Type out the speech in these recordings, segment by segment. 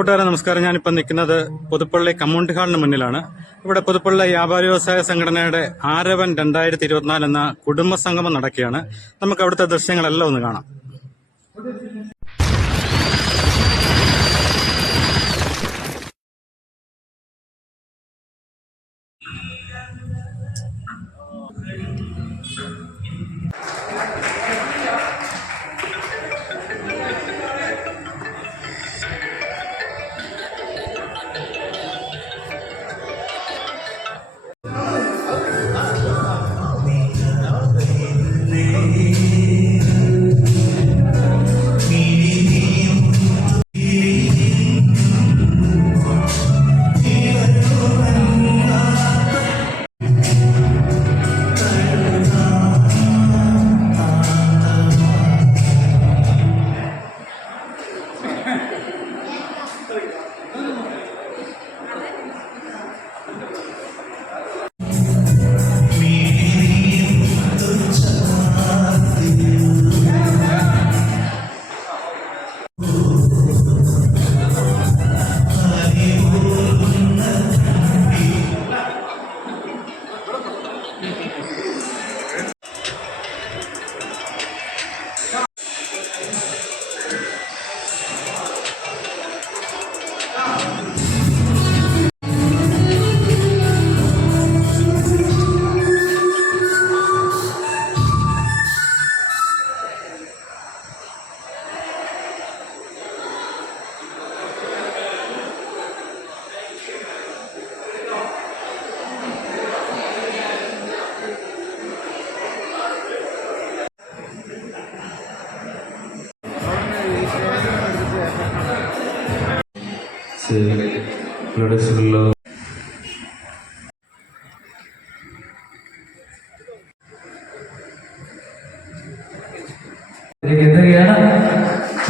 കൂട്ടുകാരെ നമസ്കാരം. ഞാനിപ്പോൾ നിൽക്കുന്നത് പുതുപ്പള്ളി കമ്മ്യൂണിറ്റി ഹാളിന് മുന്നിലാണ്. ഇവിടെ പുതുപ്പള്ളി വ്യാപാരി വ്യവസായ സംഘടനയുടെ ആരവൻ 2024 എന്ന കുടുംബ സംഗമം നടക്കുകയാണ്. നമുക്ക് അവിടുത്തെ ദൃശ്യങ്ങളെല്ലാം ഒന്ന് കാണാം.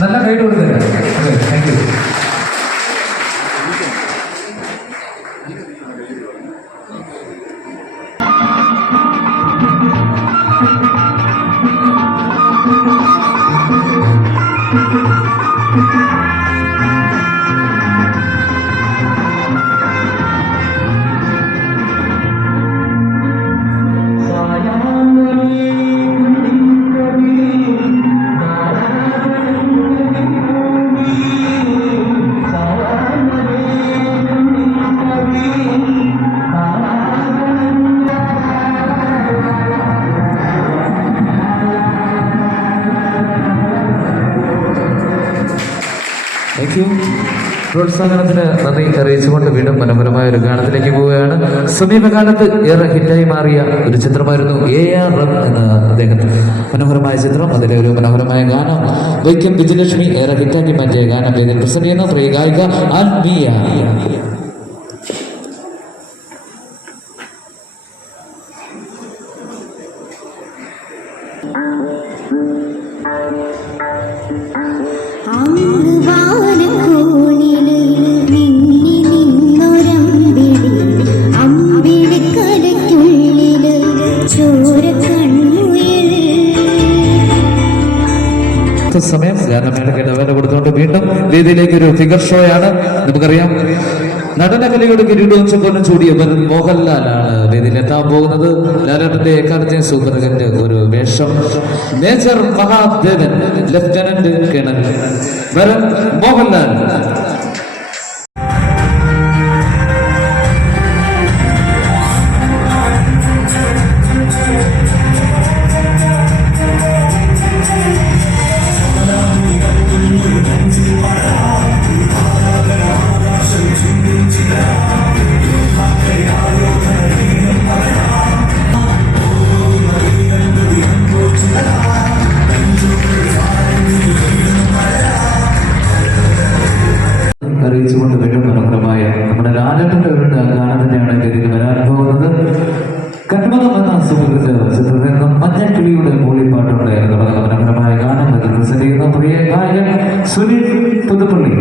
നല്ല ഗൈഡ് കൊടുത്തത്. Thank you. പ്രോത്സാഹനത്തിന് നന്ദി അറിയിച്ചുകൊണ്ട് വീണ്ടും മനോഹരമായ ഒരു ഗാനത്തിലേക്ക് പോവുകയാണ്. സമീപകാലത്ത് ഏറെ ഹിറ്റായി മാറിയ ഒരു ചിത്രമായിരുന്നു AR എന്ന അദ്ദേഹം മനോഹരമായ ചിത്രം. അതിലെ ഒരു മനോഹരമായ ഗാനം വൈക്കം വിജയലക്ഷ്മി ഏറെ ഹിറ്റാക്കി മാറ്റിയ ഗാനം വേദിയിൽ പ്രസന്റ് ചെയ്യുന്ന പ്രിയ ഗായിക ആൽമിയ. സമയം ഗാനമേളയ്ക്ക് ഇടവേള കൊടുത്തുകൊണ്ട് വീണ്ടും വേദിയിലേക്ക് ഒരു ഫിഗർ ഷോ ആണ്. നമുക്കറിയാം നടനകലയുടെ കിരീടവും ചെമ്പോലും ചൂടിയവൻ മോഹൻലാലാണ് വേദിയിൽ എത്താൻ പോകുന്നത്. ലാലേട്ടന്റെ എക്കാലത്തെയും സൂപ്പർഹിറ്റ് ഒരു വേഷം. മേജർ മഹാദേവൻ, ലഫ്റ്റനന്റ് കേണൽ വരൻ മോഹൻലാൽ. അറിയിച്ചുകൊണ്ട് വീണ്ടും മനോഹരമായ നമ്മുടെ ലാലേട്ടന്റെ ഒരു ഗാനം തന്നെയാണ് ഇതിൽ വരാൻ പോകുന്നത്. കന്മതം എന്ന സുഹൃത്ത് ചിത്രത്തിൽ നിന്നും മഞ്ഞക്കിളിയുടെ മൂളിപ്പാട്ടുണ്ടായിരുന്നു മനോഹരമായ ഗാനം പ്രസന്റ് ചെയ്യുന്ന പ്രിയ ഗായകൻ സുനിൽ പുതുപ്പള്ളി.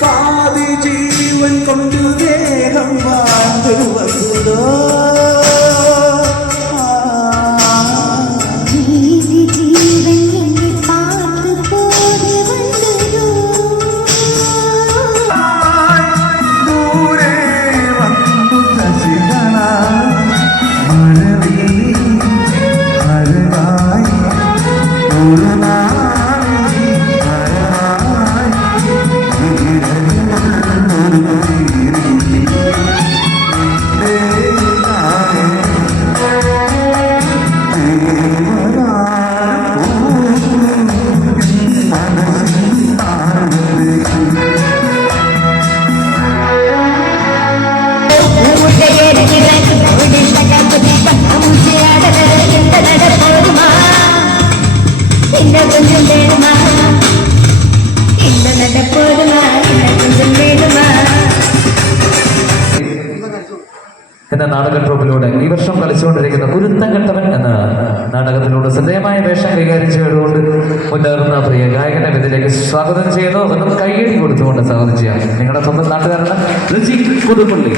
പാതി ജീവൻ കൊണ്ട് ദേഹം വാങ്ങുവല്ലോ എന്ന നാടക ട്രൂപ്പിലൂടെ ഈ വർഷം കളിച്ചുകൊണ്ടിരിക്കുന്ന കുരുത്തങ്കട്ടവൻ എന്ന നാടകത്തിലൂടെ ശ്രദ്ധേയമായ വേഷം കൈകാര്യം ചെയ്തുകൊണ്ട് മുന്നേറുന്ന പ്രിയ ഗായകനെ ഇതിലേക്ക് സ്വാഗതം ചെയ്യുന്നു. ഒന്നും കൈയടി കൊടുത്തുകൊണ്ട് സ്വാഗതം ചെയ്യാം. നിങ്ങളുടെ സ്വന്തം നാട്ടുകാരാണ് രുചി പുതുപ്പള്ളി.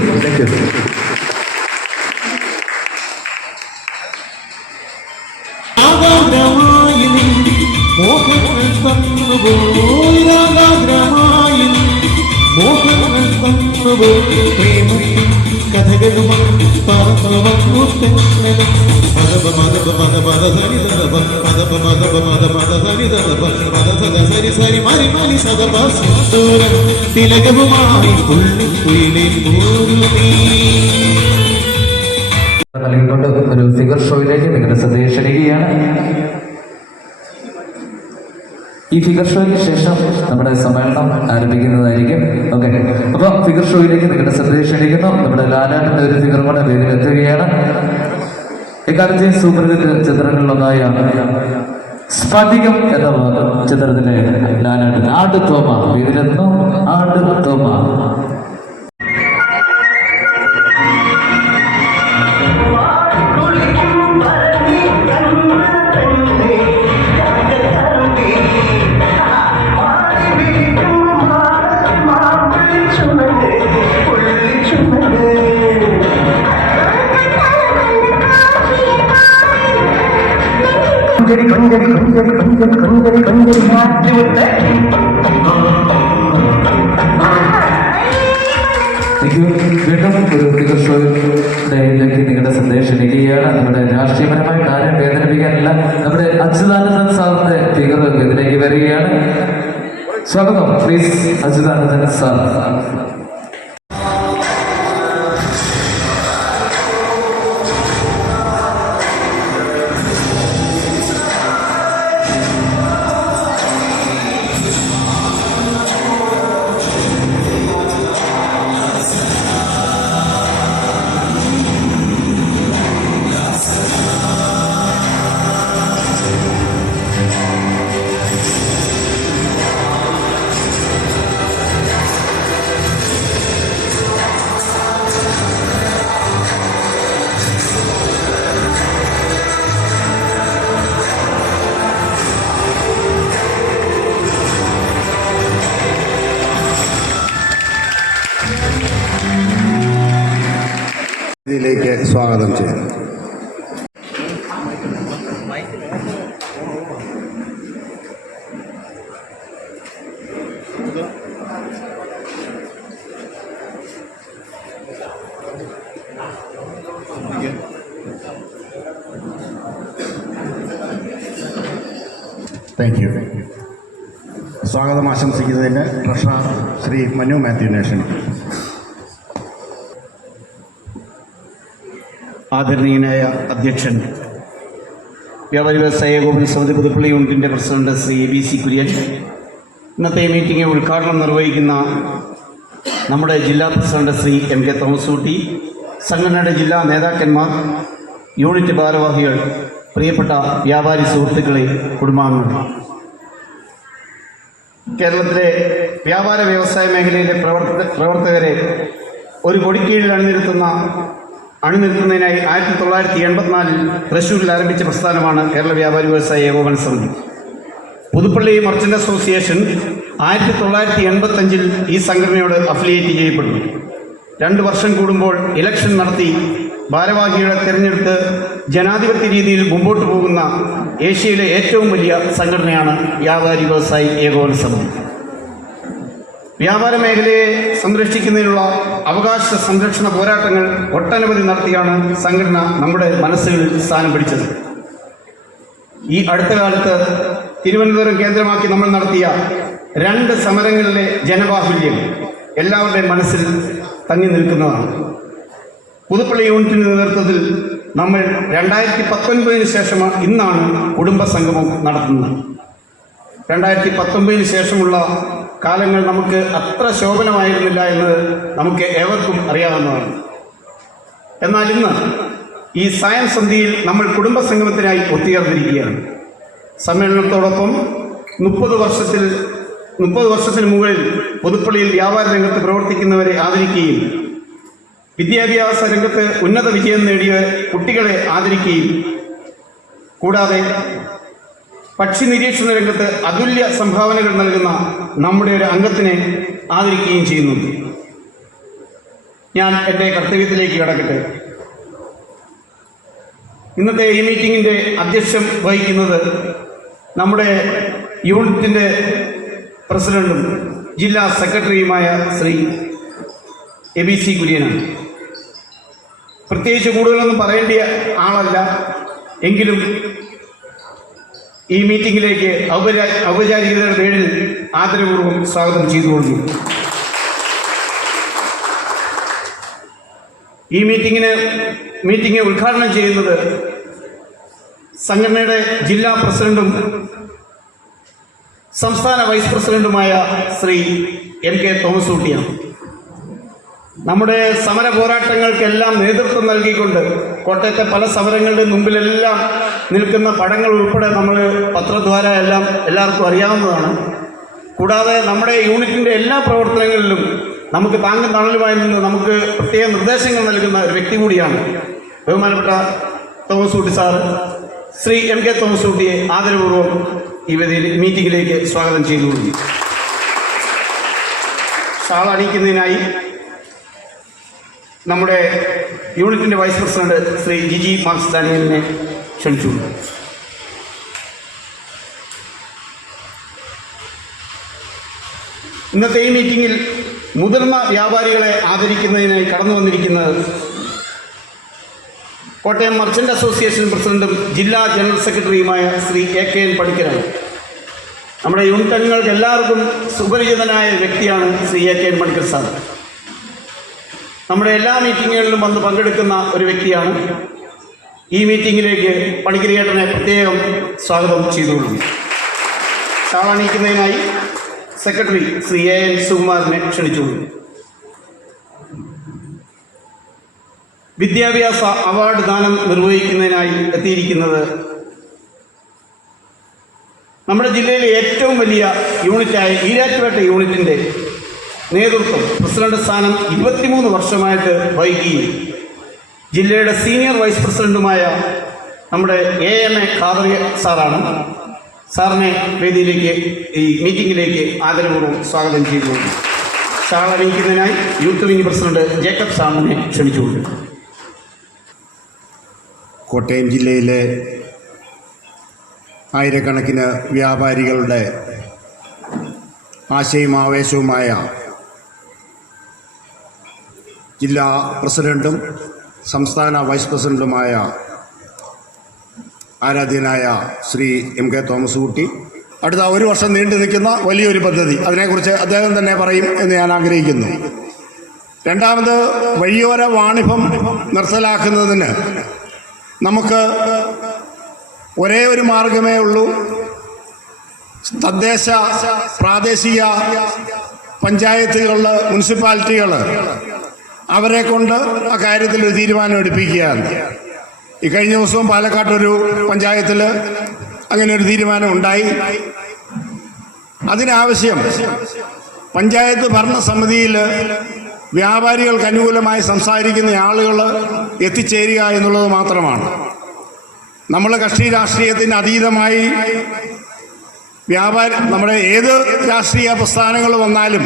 തിലകവുമായി പുള്ളിക്കുയിലെ നൽകിക്കൊണ്ട് ഒരു ഫിഗർ ഷോയിലേക്ക് നിങ്ങളുടെ ശ്രദ്ധയെ ക്ഷണിക്കുകയാണ്. ഈ ഫിഗർ ഷോയ്ക്ക് ശേഷം നമ്മുടെ സമ്മേളനം ആരംഭിക്കുന്നതായിരിക്കും. ഓക്കെ, അപ്പൊ ഫിഗർ ഷോയിലേക്ക് നിങ്ങളുടെ ശ്രദ്ധയെ ക്ഷണിക്കുന്നു. നമ്മുടെ ലാലാട്ടിന്റെ ഒരു ഫിഗർ കൂടെ വേദിയിൽ എത്തുകയാണ്. ഇക്കാലത്തെ സൂപ്പർ ഹിറ്റ് ചിത്രങ്ങളിലൊന്നായ സ്ഫടികം എന്ന ചിത്രത്തിലെ ലാലാട്ട് ആട് തോമ വേദിയിലെത്തുന്നു. ആട് തോമ വീണ്ടും ഒരു ഫിഗർ ഷോയിലേക്ക് നിങ്ങളുടെ ശ്രദ്ധയെ ക്ഷണിക്കുകയാണ്. നമ്മുടെ രാഷ്ട്രീയപരമായ കാര്യം വേദനിപ്പിക്കാനല്ല, നമ്മുടെ അച്യുതാനന്ദൻ സാറിന്റെ ഫിഗർ ഇതിലേക്ക് വരികയാണ്. സ്വാഗതം പ്ലീസ് അച്യുതാനന്ദൻ സാർ. ഇതിലേക്ക് സ്വാഗതം ചെയ്യുന്നു. Thank you. സ്വാഗതം ആശംസിക്കുന്നതിന് ട്രഷറർ ശ്രീ മനു മാത്യുവിനെ ക്ഷണിക്കും. ആദരണീയനായ അധ്യക്ഷൻ വ്യാപാരി വ്യവസായ ഏകോപന സമിതി പുതുപ്പള്ളി യൂണിറ്റിൻ്റെ പ്രസിഡന്റ് ശ്രീ ABC കുര്യൻ, ഇന്നത്തെ മീറ്റിംഗ് ഉദ്ഘാടനം നിർവഹിക്കുന്ന നമ്മുടെ ജില്ലാ പ്രസിഡന്റ് ശ്രീ MK തോമസ് കുട്ടി, സംഘടനയുടെ ജില്ലാ നേതാക്കന്മാർ, യൂണിറ്റ് ഭാരവാഹികൾ, പ്രിയപ്പെട്ട വ്യാപാരി സുഹൃത്തുക്കളെ, കുടുംബാംഗങ്ങൾ, കേരളത്തിലെ വ്യാപാര വ്യവസായ മേഖലയിലെ പ്രവർത്തകരെ ഒരു കൊടിക്കീഴിൽ അണിനിരത്തുന്നതിനായി 1984 തൃശ്ശൂരിൽ ആരംഭിച്ച പ്രസ്ഥാനമാണ് കേരള വ്യാപാരി വ്യവസായ ഏകോപന സമിതി. പുതുപ്പള്ളി മർച്ചന്റ് അസോസിയേഷൻ 1985 ഈ സംഘടനയോട് അഫിലിയേറ്റ് ചെയ്യപ്പെട്ടു. 2 വർഷം കൂടുമ്പോൾ ഇലക്ഷൻ നടത്തി ഭാരവാഹികളെ തിരഞ്ഞെടുത്ത് ജനാധിപത്യ രീതിയിൽ മുമ്പോട്ട് പോകുന്ന ഏഷ്യയിലെ ഏറ്റവും വലിയ സംഘടനയാണ് വ്യാപാരി വ്യവസായി ഏകോപന സമിതി. വ്യാപാര മേഖലയെ സംരക്ഷിക്കുന്നതിനുള്ള അവകാശ സംരക്ഷണ പോരാട്ടങ്ങൾ ഒട്ടനവധി നടത്തിയാണ് സംഘടന നമ്മുടെ മനസ്സുകളിൽ സ്ഥാനം പിടിച്ചത്. ഈ അടുത്ത കാലത്ത് തിരുവനന്തപുരം കേന്ദ്രമാക്കി നമ്മൾ നടത്തിയ 2 സമരങ്ങളിലെ ജനബാഹുല്യം എല്ലാവരുടെയും മനസ്സിൽ തങ്ങി നിൽക്കുന്നതാണ്. പുതുപ്പള്ളി യൂണിറ്റിൻ്റെ നേതൃത്വത്തിൽ നമ്മൾ 2019 ശേഷം ഇന്നാണ് കുടുംബ സംഗമം നടത്തുന്നത്. 2019 ശേഷമുള്ള കാലങ്ങൾ നമുക്ക് അത്ര ശോഭനമായിരുന്നില്ല എന്ന് നമുക്ക് ഏവർക്കും അറിയാവുന്നതാണ്. എന്നാൽ ഇന്ന് ഈ സായം സന്ധ്യയിൽ നമ്മൾ കുടുംബ സംഗമത്തിനായി ഒത്തുചേർന്നിരിക്കുകയാണ്. സമ്മേളനത്തോടൊപ്പം 30 വർഷത്തിന് മുകളിൽ പുതുപ്പള്ളിയിൽ വ്യാപാര രംഗത്ത് പ്രവർത്തിക്കുന്നവരെ ആദരിക്കുകയും വിദ്യാഭ്യാസ രംഗത്ത് ഉന്നത വിജയം നേടിയ കുട്ടികളെ ആദരിക്കുകയും കൂടാതെ പക്ഷി നിരീക്ഷണ രംഗത്ത് അതുല്യ സംഭാവനകൾ നൽകുന്ന നമ്മുടെ ഒരു അംഗത്തിനെ ആദരിക്കുകയും ചെയ്യുന്നുണ്ട്. ഞാൻ എൻ്റെ കർത്തവ്യത്തിലേക്ക് കടക്കട്ടെ. ഇന്നത്തെ ഈ മീറ്റിംഗിൻ്റെ അധ്യക്ഷം വഹിക്കുന്നത് നമ്മുടെ യൂണിറ്റിൻ്റെ പ്രസിഡന്റും ജില്ലാ സെക്രട്ടറിയുമായ ശ്രീ ABC കുര്യനാണ്. പ്രത്യേകിച്ച് കൂടുതലൊന്നും പറയേണ്ട ആളല്ല, എങ്കിലും ഈ മീറ്റിംഗിലേക്ക് ഔപചാരികതയുടെ പേരിൽ ആദരപൂർവ്വം സ്വാഗതം ചെയ്തുകൊള്ളുന്നു. ഈ മീറ്റിംഗ് ഉദ്ഘാടനം ചെയ്യുന്നത് സംഘടനയുടെ ജില്ലാ പ്രസിഡന്റും സംസ്ഥാന വൈസ് പ്രസിഡന്റുമായ ശ്രീ MK തോമസ് കുട്ടിയാണ്. നമ്മുടെ സമര പോരാട്ടങ്ങൾക്കെല്ലാം നേതൃത്വം നൽകിക്കൊണ്ട് കോട്ടയത്തെ പല സമരങ്ങളുടെ മുമ്പിലെല്ലാം നിൽക്കുന്ന പടങ്ങൾ ഉൾപ്പെടെ നമ്മൾ പത്രദ്വാര എല്ലാം എല്ലാവർക്കും അറിയാവുന്നതാണ്. കൂടാതെ നമ്മുടെ യൂണിറ്റിൻ്റെ എല്ലാ പ്രവർത്തനങ്ങളിലും നമുക്ക് താങ്ങും തണലുമായി നിന്ന് നമുക്ക് പ്രത്യേക നിർദ്ദേശങ്ങൾ നൽകുന്ന ഒരു വ്യക്തി കൂടിയാണ് ബഹുമാനപ്പെട്ട തോമസ് കുട്ടി സാറ്. ശ്രീ MK തോമസ് കുട്ടിയെ ആദരപൂർവ്വം ഈ മീറ്റിംഗിലേക്ക് സ്വാഗതം ചെയ്തുകൊള്ളുന്നു. ഷാൾ അണിയിക്കുന്നതിനായി നമ്മുടെ യൂണിറ്റിൻ്റെ vice president Shri Jiji Marx ഡാനിയലിനെ ക്ഷണിച്ചു. ഇന്നത്തെ ഈ മീറ്റിംഗിൽ മുതിർന്ന വ്യാപാരികളെ ആദരിക്കുന്നതിനായി കടന്നു വന്നിരിക്കുന്നത് കോട്ടയം മർച്ചന്റ് അസോസിയേഷൻ പ്രസിഡന്റും ജില്ലാ ജനറൽ സെക്രട്ടറിയുമായ ശ്രീ AKN പണിക്കരാണ്. നമ്മുടെ യൂണിറ്റ് അംഗങ്ങൾക്ക് എല്ലാവർക്കും സുപരിചിതനായ വ്യക്തിയാണ് ശ്രീ AKN പണിക്കർ സാർ. നമ്മുടെ എല്ലാ മീറ്റിങ്ങുകളിലും വന്ന് പങ്കെടുക്കുന്ന ഒരു വ്യക്തിയാണ്. ഈ മീറ്റിങ്ങിലേക്ക് പണിക്കരേട്ടനെ പ്രത്യേകം സ്വാഗതം ചെയ്തുകൊള്ളുന്നു. ഷാൾ അണിയിക്കുന്നതിനായി സെക്രട്ടറി ശ്രീ AN സുകുമാരനെ ക്ഷണിച്ചുകൊള്ളുന്നു. വിദ്യാഭ്യാസ അവാർഡ് ദാനം നിർവഹിക്കുന്നതിനായി എത്തിയിരിക്കുന്നത് നമ്മുടെ ജില്ലയിലെ ഏറ്റവും വലിയ യൂണിറ്റായ ഈരാറ്റുപേട്ട യൂണിറ്റിൻ്റെ നേതൃത്വം പ്രസിഡന്റ് സ്ഥാനം 23 വർഷമായിട്ട് വഹിക്കുകയും ജില്ലയുടെ സീനിയർ വൈസ് പ്രസിഡന്റുമായ നമ്മുടെ AMA ഖാദറി സാറാണ്. സാറിനെ വേദിയിലേക്ക് ഈ മീറ്റിംഗിലേക്ക് ആദരപൂർവ്വം സ്വാഗതം ചെയ്തുകൊണ്ടു. ഷാൾ അണിയിക്കുന്നതിനായി യൂത്ത് വിംഗ് പ്രസിഡന്റ് ജേക്കബ് സാമിനെ ക്ഷണിച്ചുകൊണ്ടു. കോട്ടയം ജില്ലയിലെ ആയിരക്കണക്കിന് വ്യാപാരികളുടെ ആശയും ആവേശവുമായ ജില്ലാ പ്രസിഡന്റും സംസ്ഥാന വൈസ് പ്രസിഡന്റുമായ ആരാധ്യനായ ശ്രീ MK തോമസ് കുട്ടി അടുത്ത ഒരു വർഷം നീണ്ടു നിൽക്കുന്ന വലിയൊരു പദ്ധതി, അതിനെക്കുറിച്ച് അദ്ദേഹം തന്നെ പറയും എന്ന് ഞാൻ ആഗ്രഹിക്കുന്നു. രണ്ടാമത്, വഴിയോര വാണിഭം നിർത്തലാക്കുന്നതിന് നമുക്ക് ഒരേ ഒരു മാർഗമേ ഉള്ളൂ. തദ്ദേശ പ്രാദേശിക പഞ്ചായത്തുകൾ, മുനിസിപ്പാലിറ്റികൾ, അവരെ കൊണ്ട് ആ കാര്യത്തിൽ ഒരു തീരുമാനം എടുപ്പിക്കുകയാണ്. ഈ കഴിഞ്ഞ ദിവസവും പാലക്കാട്ടൊരു പഞ്ചായത്തിൽ അങ്ങനെ ഒരു തീരുമാനം ഉണ്ടായി. അതിനാവശ്യം പഞ്ചായത്ത് ഭരണസമിതിയിൽ വ്യാപാരികൾക്ക് അനുകൂലമായി സംസാരിക്കുന്ന ആളുകൾ എത്തിച്ചേരുക എന്നുള്ളത് മാത്രമാണ്. നമ്മൾ കക്ഷി രാഷ്ട്രീയത്തിന് അതീതമായി നമ്മുടെ ഏത് രാഷ്ട്രീയ പ്രസ്ഥാനങ്ങൾ വന്നാലും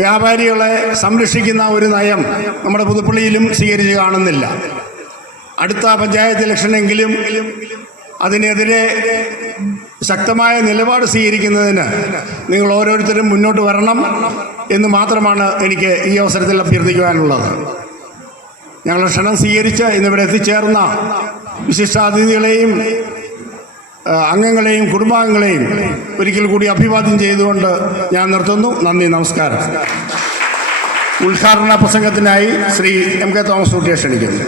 വ്യാപാരികളെ സംരക്ഷിക്കുന്ന ഒരു നയം നമ്മുടെ പുതുപ്പള്ളിയിലും സ്വീകരിച്ച് കാണുന്നില്ല. അടുത്ത പഞ്ചായത്ത് ഇലക്ഷനെങ്കിലും അതിനെതിരെ ശക്തമായ നിലപാട് സ്വീകരിക്കുന്നതിന് നിങ്ങൾ ഓരോരുത്തരും മുന്നോട്ട് വരണം എന്ന് മാത്രമാണ് എനിക്ക് ഈ അവസരത്തിൽ അഭ്യർത്ഥിക്കുവാനുള്ളത്. ഞങ്ങളുടെ ക്ഷണം സ്വീകരിച്ച് ഇന്നിവിടെ എത്തിച്ചേർന്ന വിശിഷ്ടാതിഥികളെയും അംഗങ്ങളെയും കുടുംബാംഗങ്ങളെയും ഒരിക്കൽ കൂടി അഭിവാദ്യം ചെയ്തുകൊണ്ട് ഞാൻ നിർത്തുന്നു. നന്ദി, നമസ്കാരം. ഉദ്ഘാടന പ്രസംഗത്തിനായി ശ്രീ MK തോമസ് കുട്ടിയെ ക്ഷണിക്കുന്നു.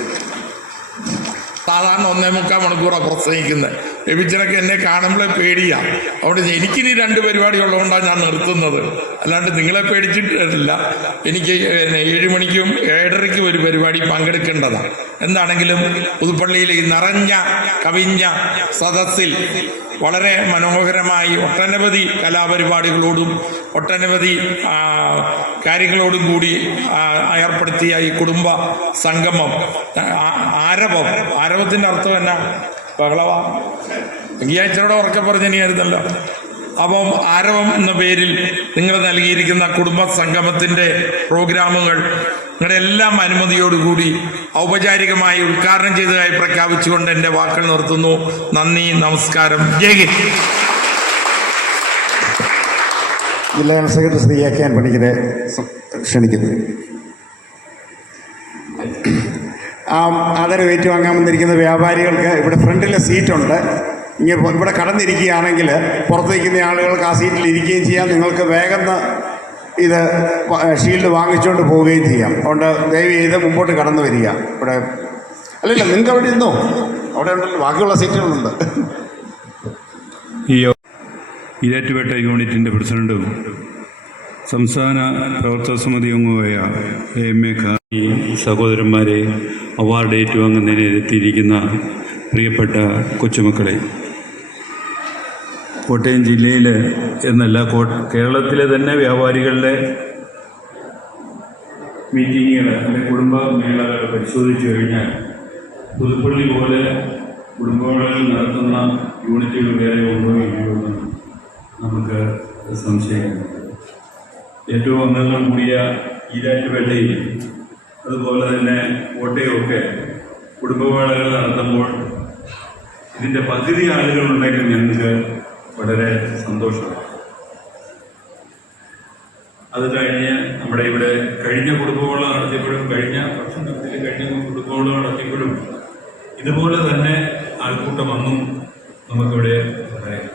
സാധാരണ 1.25 മണിക്കൂറാണ് പ്രസംഗിക്കുന്നത്. രവിച്ചനൊക്കെ എന്നെ കാണുമ്പോഴേ പേടിയാണ്. അതുകൊണ്ട് എനിക്കിനി 2 പരിപാടി ഉള്ളതുകൊണ്ടാണ് ഞാൻ നിർത്തുന്നത്. അല്ലാണ്ട് നിങ്ങളെ പേടിച്ചിട്ടില്ല. എനിക്ക് 7 മണിക്കും 7:30ക്കും ഒരു പരിപാടി പങ്കെടുക്കേണ്ടതാണ്. എന്താണെങ്കിലും പുതുപ്പള്ളിയിൽ ഈ നിറഞ്ഞ കവിഞ്ഞ സദസ്സിൽ വളരെ മനോഹരമായി ഒട്ടനവധി കലാപരിപാടികളോടും ഒട്ടനവധി കാര്യങ്ങളോടും കൂടി ഏർപ്പെടുത്തിയ ഈ കുടുംബ സംഗമം, ആരവത്തിൻ്റെ അർത്ഥം എന്നാ? ബഹളവ ഈയാഴ്ചയോടെ ഉറക്കെ പറഞ്ഞിനിയായിരുന്നല്ലോ. അപ്പം ആരവം എന്ന പേരിൽ നിങ്ങൾ നൽകിയിരിക്കുന്ന കുടുംബ സംഗമത്തിൻ്റെ പ്രോഗ്രാമുകൾ നിങ്ങളുടെ എല്ലാം അനുമതിയോടുകൂടി ഔപചാരികമായി ഉദ്ഘാടനം ചെയ്തതായി പ്രഖ്യാപിച്ചുകൊണ്ട് എൻ്റെ വാക്കുകൾ നിർത്തുന്നു. നന്ദി, നമസ്കാരം, ജയ് ഹിന്ദ്. ജില്ലാ ജനറൽ സെക്രട്ടറി ശ്രീ AK പണിക്കരെ ക്ഷണിക്കുന്നു. ആദരവ് ഏറ്റുവാങ്ങാൻ വന്നിരിക്കുന്ന വ്യാപാരികൾക്ക് ഇവിടെ ഫ്രണ്ടിലെ സീറ്റുണ്ട്. ഇവിടെ കടന്നിരിക്കുകയാണെങ്കിൽ പുറത്ത് നിൽക്കുന്ന ആളുകൾക്ക് ആ സീറ്റിൽ ഇരിക്കുകയും ചെയ്യാം. നിങ്ങൾക്ക് വേഗം ഇത് ഷീൽഡ് വാങ്ങിച്ചുകൊണ്ട് പോവുകയും ചെയ്യാം. അതുകൊണ്ട് ദയവ് ചെയ്ത് മുമ്പോട്ട് കടന്നു വരിക. ഇവിടെ അല്ലല്ല, നിങ്ങൾക്ക് അവിടെ ഇരുന്നോ, അവിടെ ഉണ്ടല്ലോ, ബാക്കിയുള്ള സീറ്റുകളുണ്ട്. ഈരാറ്റുപേട്ട യൂണിറ്റിൻ്റെ പ്രസിഡന്റും സംസ്ഥാന പ്രവർത്തക സമിതി അംഗവുമായ MA ഈ സഹോദരന്മാരെ, അവാർഡ് ഏറ്റുവാങ്ങുന്നതിന് എത്തിയിരിക്കുന്ന പ്രിയപ്പെട്ട കൊച്ചുമക്കളെ, കോട്ടയം ജില്ലയിൽ എന്നല്ല കേരളത്തിലെ തന്നെ വ്യാപാരികളുടെ മീറ്റിങ്ങുകൾ അല്ലെങ്കിൽ കുടുംബ മേളകൾ പരിശോധിച്ചു കഴിഞ്ഞാൽ പുതുപ്പള്ളി പോലെ കുടുംബമേളകൾ നടത്തുന്ന യൂണിറ്റുകൾ വേറെ ഉണ്ടോ ഇല്ലയോ എന്ന് നമുക്ക് സംശയിക്കുന്നുണ്ട്. ഏറ്റവും അംഗങ്ങൾ കൂടിയ ഈരാറ്റുപേട്ടയിൽ അതുപോലെ തന്നെ കോട്ടയമൊക്കെ കുടുംബമേളകൾ നടത്തുമ്പോൾ ഇതിൻ്റെ പകുതി ആളുകളുണ്ടെങ്കിൽ ഞങ്ങൾക്ക് വളരെ സന്തോഷമാണ്. അത് കഴിഞ്ഞ് നമ്മുടെ ഇവിടെ കഴിഞ്ഞ കുടുംബമേള നടത്തിയപ്പോഴും കഴിഞ്ഞ കുടുംബമേള നടത്തിയപ്പോഴും ഇതുപോലെ തന്നെ ആൾക്കൂട്ടം വന്നും നമുക്കിവിടെ പറയാം.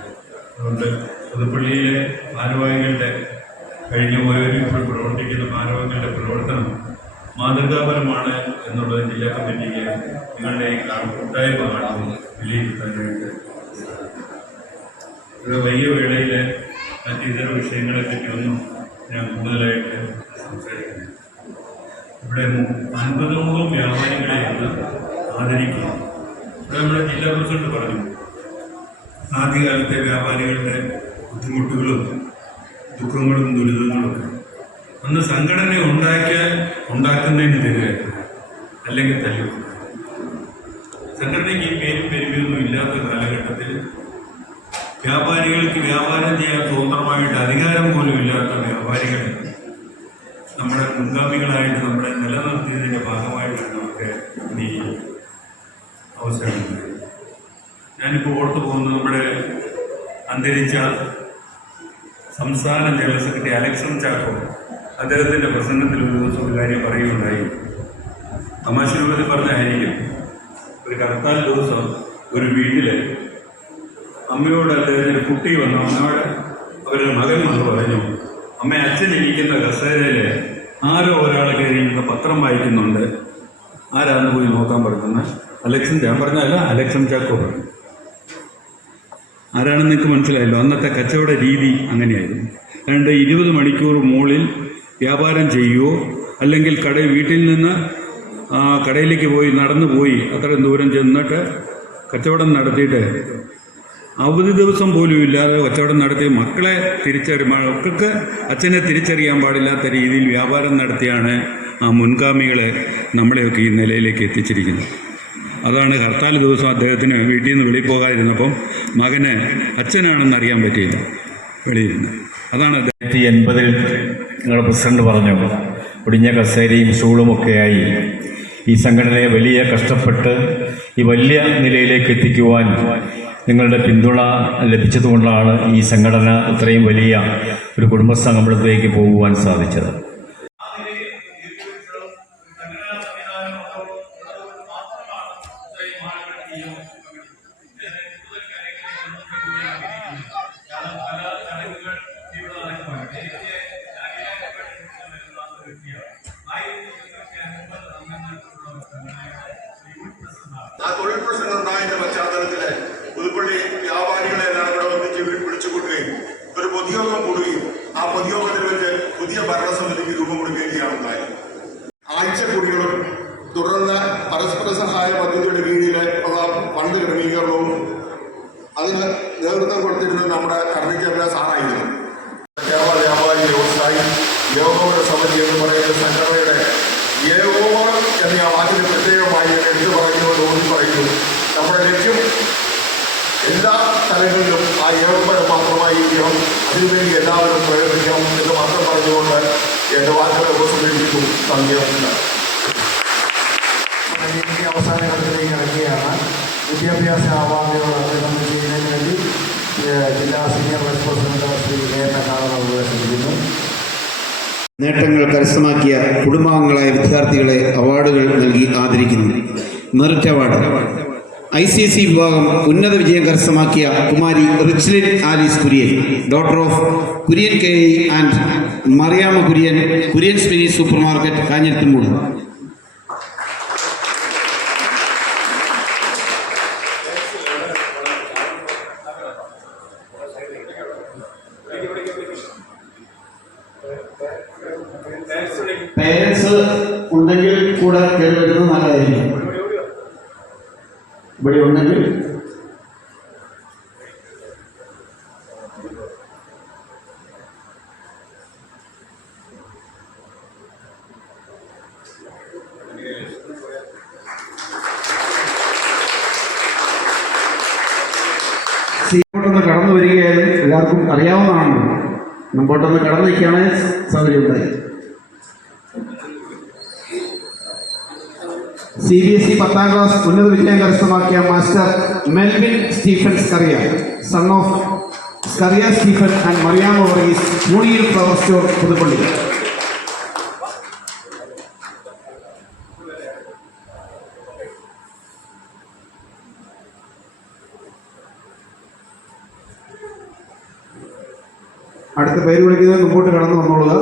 അതുകൊണ്ട് പുതുപ്പള്ളിയിലെ ഭാരവാഹികളുടെ കഴിഞ്ഞ പോയവരും ഇപ്പോൾ പ്രവർത്തിക്കുന്ന ഭാരവാഹികളുടെ പ്രവർത്തനം മാതൃകാപരമാണ് എന്നുള്ളത് ജില്ലാ കമ്മിറ്റിക്ക് നിങ്ങളുടെ കൂട്ടായ്മ കാണുന്നു വിലയിരുത്താനായിട്ട്. ഇവിടെ വലിയ വേളയിൽ മറ്റ് ഇതര വിഷയങ്ങളെപ്പറ്റിയൊന്നും ഞാൻ കൂടുതലായിട്ട് സംസാരിക്കുന്നു. ഇവിടെ 50ഓളം വ്യാപാരികളെ ഇന്ന് ആദരിക്കുന്നു. ഇവിടെ നമ്മുടെ ജില്ലാ പ്രസിഡന്റ് പറഞ്ഞു, ആദ്യകാലത്തെ വ്യാപാരികളുടെ ബുദ്ധിമുട്ടുകളും ദുഃഖങ്ങളും ദുരിതങ്ങളൊക്കെ അന്ന് സംഘടന ഉണ്ടാക്കുന്നതിന് തരികയായിരുന്നു, അല്ലെങ്കിൽ തല്ലു. സംഘടനയ്ക്ക് ഈ പേരും പെരുമയൊന്നും ഇല്ലാത്ത കാലഘട്ടത്തിൽ വ്യാപാരികൾക്ക് വ്യാപാരം ചെയ്യാൻ സ്വതന്ത്രമായിട്ട് അധികാരം പോലും ഇല്ലാത്ത വ്യാപാരികളെ നമ്മുടെ മുൻഗാമികളായിട്ട് നമ്മളെ നിലനിർത്തിയതിൻ്റെ ഭാഗമായിട്ടാണ് നമുക്ക് ഈ അവസരമുണ്ട്. ഞാനിപ്പോൾ ഓർത്തു പോകുന്നത് നമ്മുടെ അന്തരിച്ച സംസ്ഥാന ജനറൽ സെക്രട്ടറി അലക്സൺ ചാക്കോ അദ്ദേഹത്തിൻ്റെ പ്രസംഗത്തിൽ ഒരു ദിവസം ഒരു കാര്യം പറയുകയുണ്ടായി. തമാശ രൂപത്തിൽ പറഞ്ഞായിരിക്കും. ഒരു ഹർത്താൽ ദിവസം ഒരു വീട്ടിൽ അമ്മയോട് അദ്ദേഹത്തിന് കുട്ടി വന്നു. അമ്മയോട് അവരുടെ മകൻ വന്ന് പറഞ്ഞു, അമ്മ അച്ഛൻ ഇരിക്കുന്ന കസേരയിൽ ആരോ ഒരാൾ കയറിയിരുന്ന പത്രം വായിക്കുന്നുണ്ട്, ആരാന്ന് പോയി നോക്കാൻ പറയുന്നത്. അലക്സൻ, ഞാൻ പറഞ്ഞല്ല, അലക്സൻ ചാക്കോ പറഞ്ഞു. ആരാണെന്ന് നിങ്ങൾക്ക് മനസ്സിലായല്ലോ. അന്നത്തെ കച്ചവട രീതി അങ്ങനെയായിരുന്നു. അതുകൊണ്ട് 20 മണിക്കൂർ മുകളിൽ വ്യാപാരം ചെയ്യുകയോ അല്ലെങ്കിൽ വീട്ടിൽ നിന്ന് കടയിലേക്ക് പോയി നടന്നു പോയി അത്രയും ദൂരം ചെന്നിട്ട് കച്ചവടം നടത്തിയിട്ട് അവധി ദിവസം പോലും ഇല്ലാതെ കച്ചവടം നടത്തി മക്കളെ മക്കൾക്ക് അച്ഛനെ തിരിച്ചറിയാൻ പാടില്ലാത്ത രീതിയിൽ വ്യാപാരം നടത്തിയാണ് ആ മുൻഗാമികളെ നമ്മളെയൊക്കെ ഈ നിലയിലേക്ക് എത്തിച്ചിരിക്കുന്നത്. അതാണ് ഹർത്താൽ ദിവസം അദ്ദേഹത്തിന് വീട്ടിൽ നിന്ന് വെളിയിൽ പോകാതിരുന്നപ്പം മകന് അച്ഛനാണെന്ന് അറിയാൻ പറ്റിയില്ല വെളിയിരുന്ന്. അതാണ് 1980 നിങ്ങളുടെ പ്രസിഡന്റ് പറഞ്ഞു, ഒടിഞ്ഞ കസേരയും സ്റ്റൂളുമൊക്കെയായി ഈ സംഘടനയെ വലിയ കഷ്ടപ്പെട്ട് ഈ വലിയ നിലയിലേക്ക് എത്തിക്കുവാൻ നിങ്ങളുടെ പിന്തുണ ലഭിച്ചതുകൊണ്ടാണ് ഈ സംഘടന ഇത്രയും വലിയ ഒരു കുടുംബസംഗമത്തിലേക്ക് പോകുവാൻ സാധിച്ചത്. ആ തൊഴിൽ പ്രശ്നം ഉണ്ടായതിന്റെ പശ്ചാത്തലത്തിൽ പുതുപ്പള്ളി വ്യാപാരികളെ എല്ലാം ഇവിടെ ഒന്നിച്ച് വിളിച്ചുകൊടുക്കുകയും ഒരു പൊതുയോഗം കൂടുകയും ആ പൊതുയോഗത്തിൽ വെച്ച് പുതിയ ഭരണസമിതിക്ക് രൂപം കൊടുക്കുകയും ചെയ്യാനുണ്ടായി. ആഴ്ചക്കുടികളും തുടർന്ന് പരസ്പര സഹായ പദ്ധതിയുടെ കീഴിൽ ഉള്ള ഫണ്ട് ക്രമീകരണവും അതിന് നേതൃത്വം കൊടുത്തിരുന്നത് നമ്മുടെ കർമ്മിക്കേണ്ട സാറായിരുന്നു. കേരള വ്യാപാരി വ്യവസായി ഏകോപന സമിതി എന്ന് പറയുന്ന സംഘടനയുടെ ഏകോപനം എന്ന ആ വാക്കിന് പ്രത്യേകമായി എടുത്തു പറയുന്നത് ഊന്നി പറയുന്നു. നമ്മുടെ ലക്ഷ്യം എല്ലാ തലങ്ങളിലും ആ ഏകോപനം മാത്രമായിരിക്കണം, അതിനുവേണ്ടി എല്ലാവരും പ്രയത്നിക്കണം എന്ന് മാത്രം പറഞ്ഞുകൊണ്ട് എൻ്റെ വാക്കുകളെ ഉപസംഹരിക്കുന്നു. നന്ദിയുണ്ട്. അവസാന ഘട്ടത്തിലേക്ക് ഇറങ്ങിയാണ്. വിദ്യാഭ്യാസ അവാർഡുകൾ അഭിനന്ദനം ചെയ്യുന്നതിന് വേണ്ടി ജില്ലാ senior vice president Shri KN ശ്രദ്ധിക്കുന്നു. നേട്ടങ്ങൾ കരസ്ഥമാക്കിയ കുടുംബാംഗങ്ങളായ വിദ്യാർത്ഥികളെ അവാർഡുകൾ നൽകി ആദരിക്കുന്നു. മെറിറ്റ് അവാർഡ് ICSE വിഭാഗം ഉന്നത വിജയം കരസ്ഥമാക്കിയ കുമാരി Richlin Alice Kurian, daughter of Kurian KE and Mariyamma Kurian, Kurian mini super market, Kanjirathumoodu. Parents ഉണ്ടെങ്കിൽ കൂടെ കയറി വരുന്നത് നല്ലതായിരിക്കും. ഇവിടെ ഉണ്ടെങ്കിൽ മുമ്പോട്ടൊന്ന് കടന്നു വരികയായിരുന്നു. എല്ലാവർക്കും അറിയാവുന്നതാണ്. മുമ്പോട്ടൊന്ന് കടന്നു നിൽക്കുകയാണ് സൗകര്യമുണ്ടായി. CBSE 10ാം ക്ലാസ് ഉന്നത വിജയം കരസ്ഥമാക്കിയ master Melvin Stephen Scaria, son of Scaria Stephen and Mariamma Varghese, union flower store, Puthuppally. അടുത്ത പേര് വിളിക്കുന്നത് മുമ്പോട്ട് കടന്നു വന്നോളുക.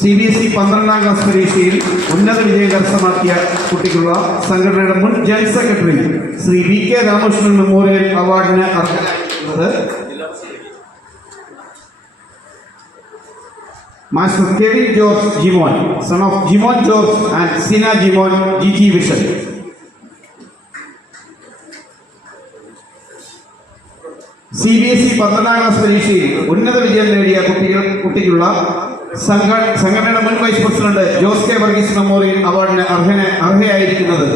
CBSE 12ാം ക്ലാസ് പരീക്ഷയിൽ ഉന്നത വിജയം കരസ്ഥമാക്കിയ കുട്ടിക്കുള്ള സംഘടനയുടെ മുൻ general secretary Shri VK Ramakrishnan memorial അവാർഡിന് അർഹനായിരിക്കുന്നത് master Kevin George Jimon, son of Jimon George and Sina Jimon, GG vision. CBSE 12ാം ക്ലാസ് പരീക്ഷയിൽ ഉന്നത വിജയം നേടിയ കുട്ടിക്കുള്ള സംഘടനയുടെ മുൻ vice president Jose K Varghese memorial അവാർഡിന് അർഹയായിരിക്കുന്നത്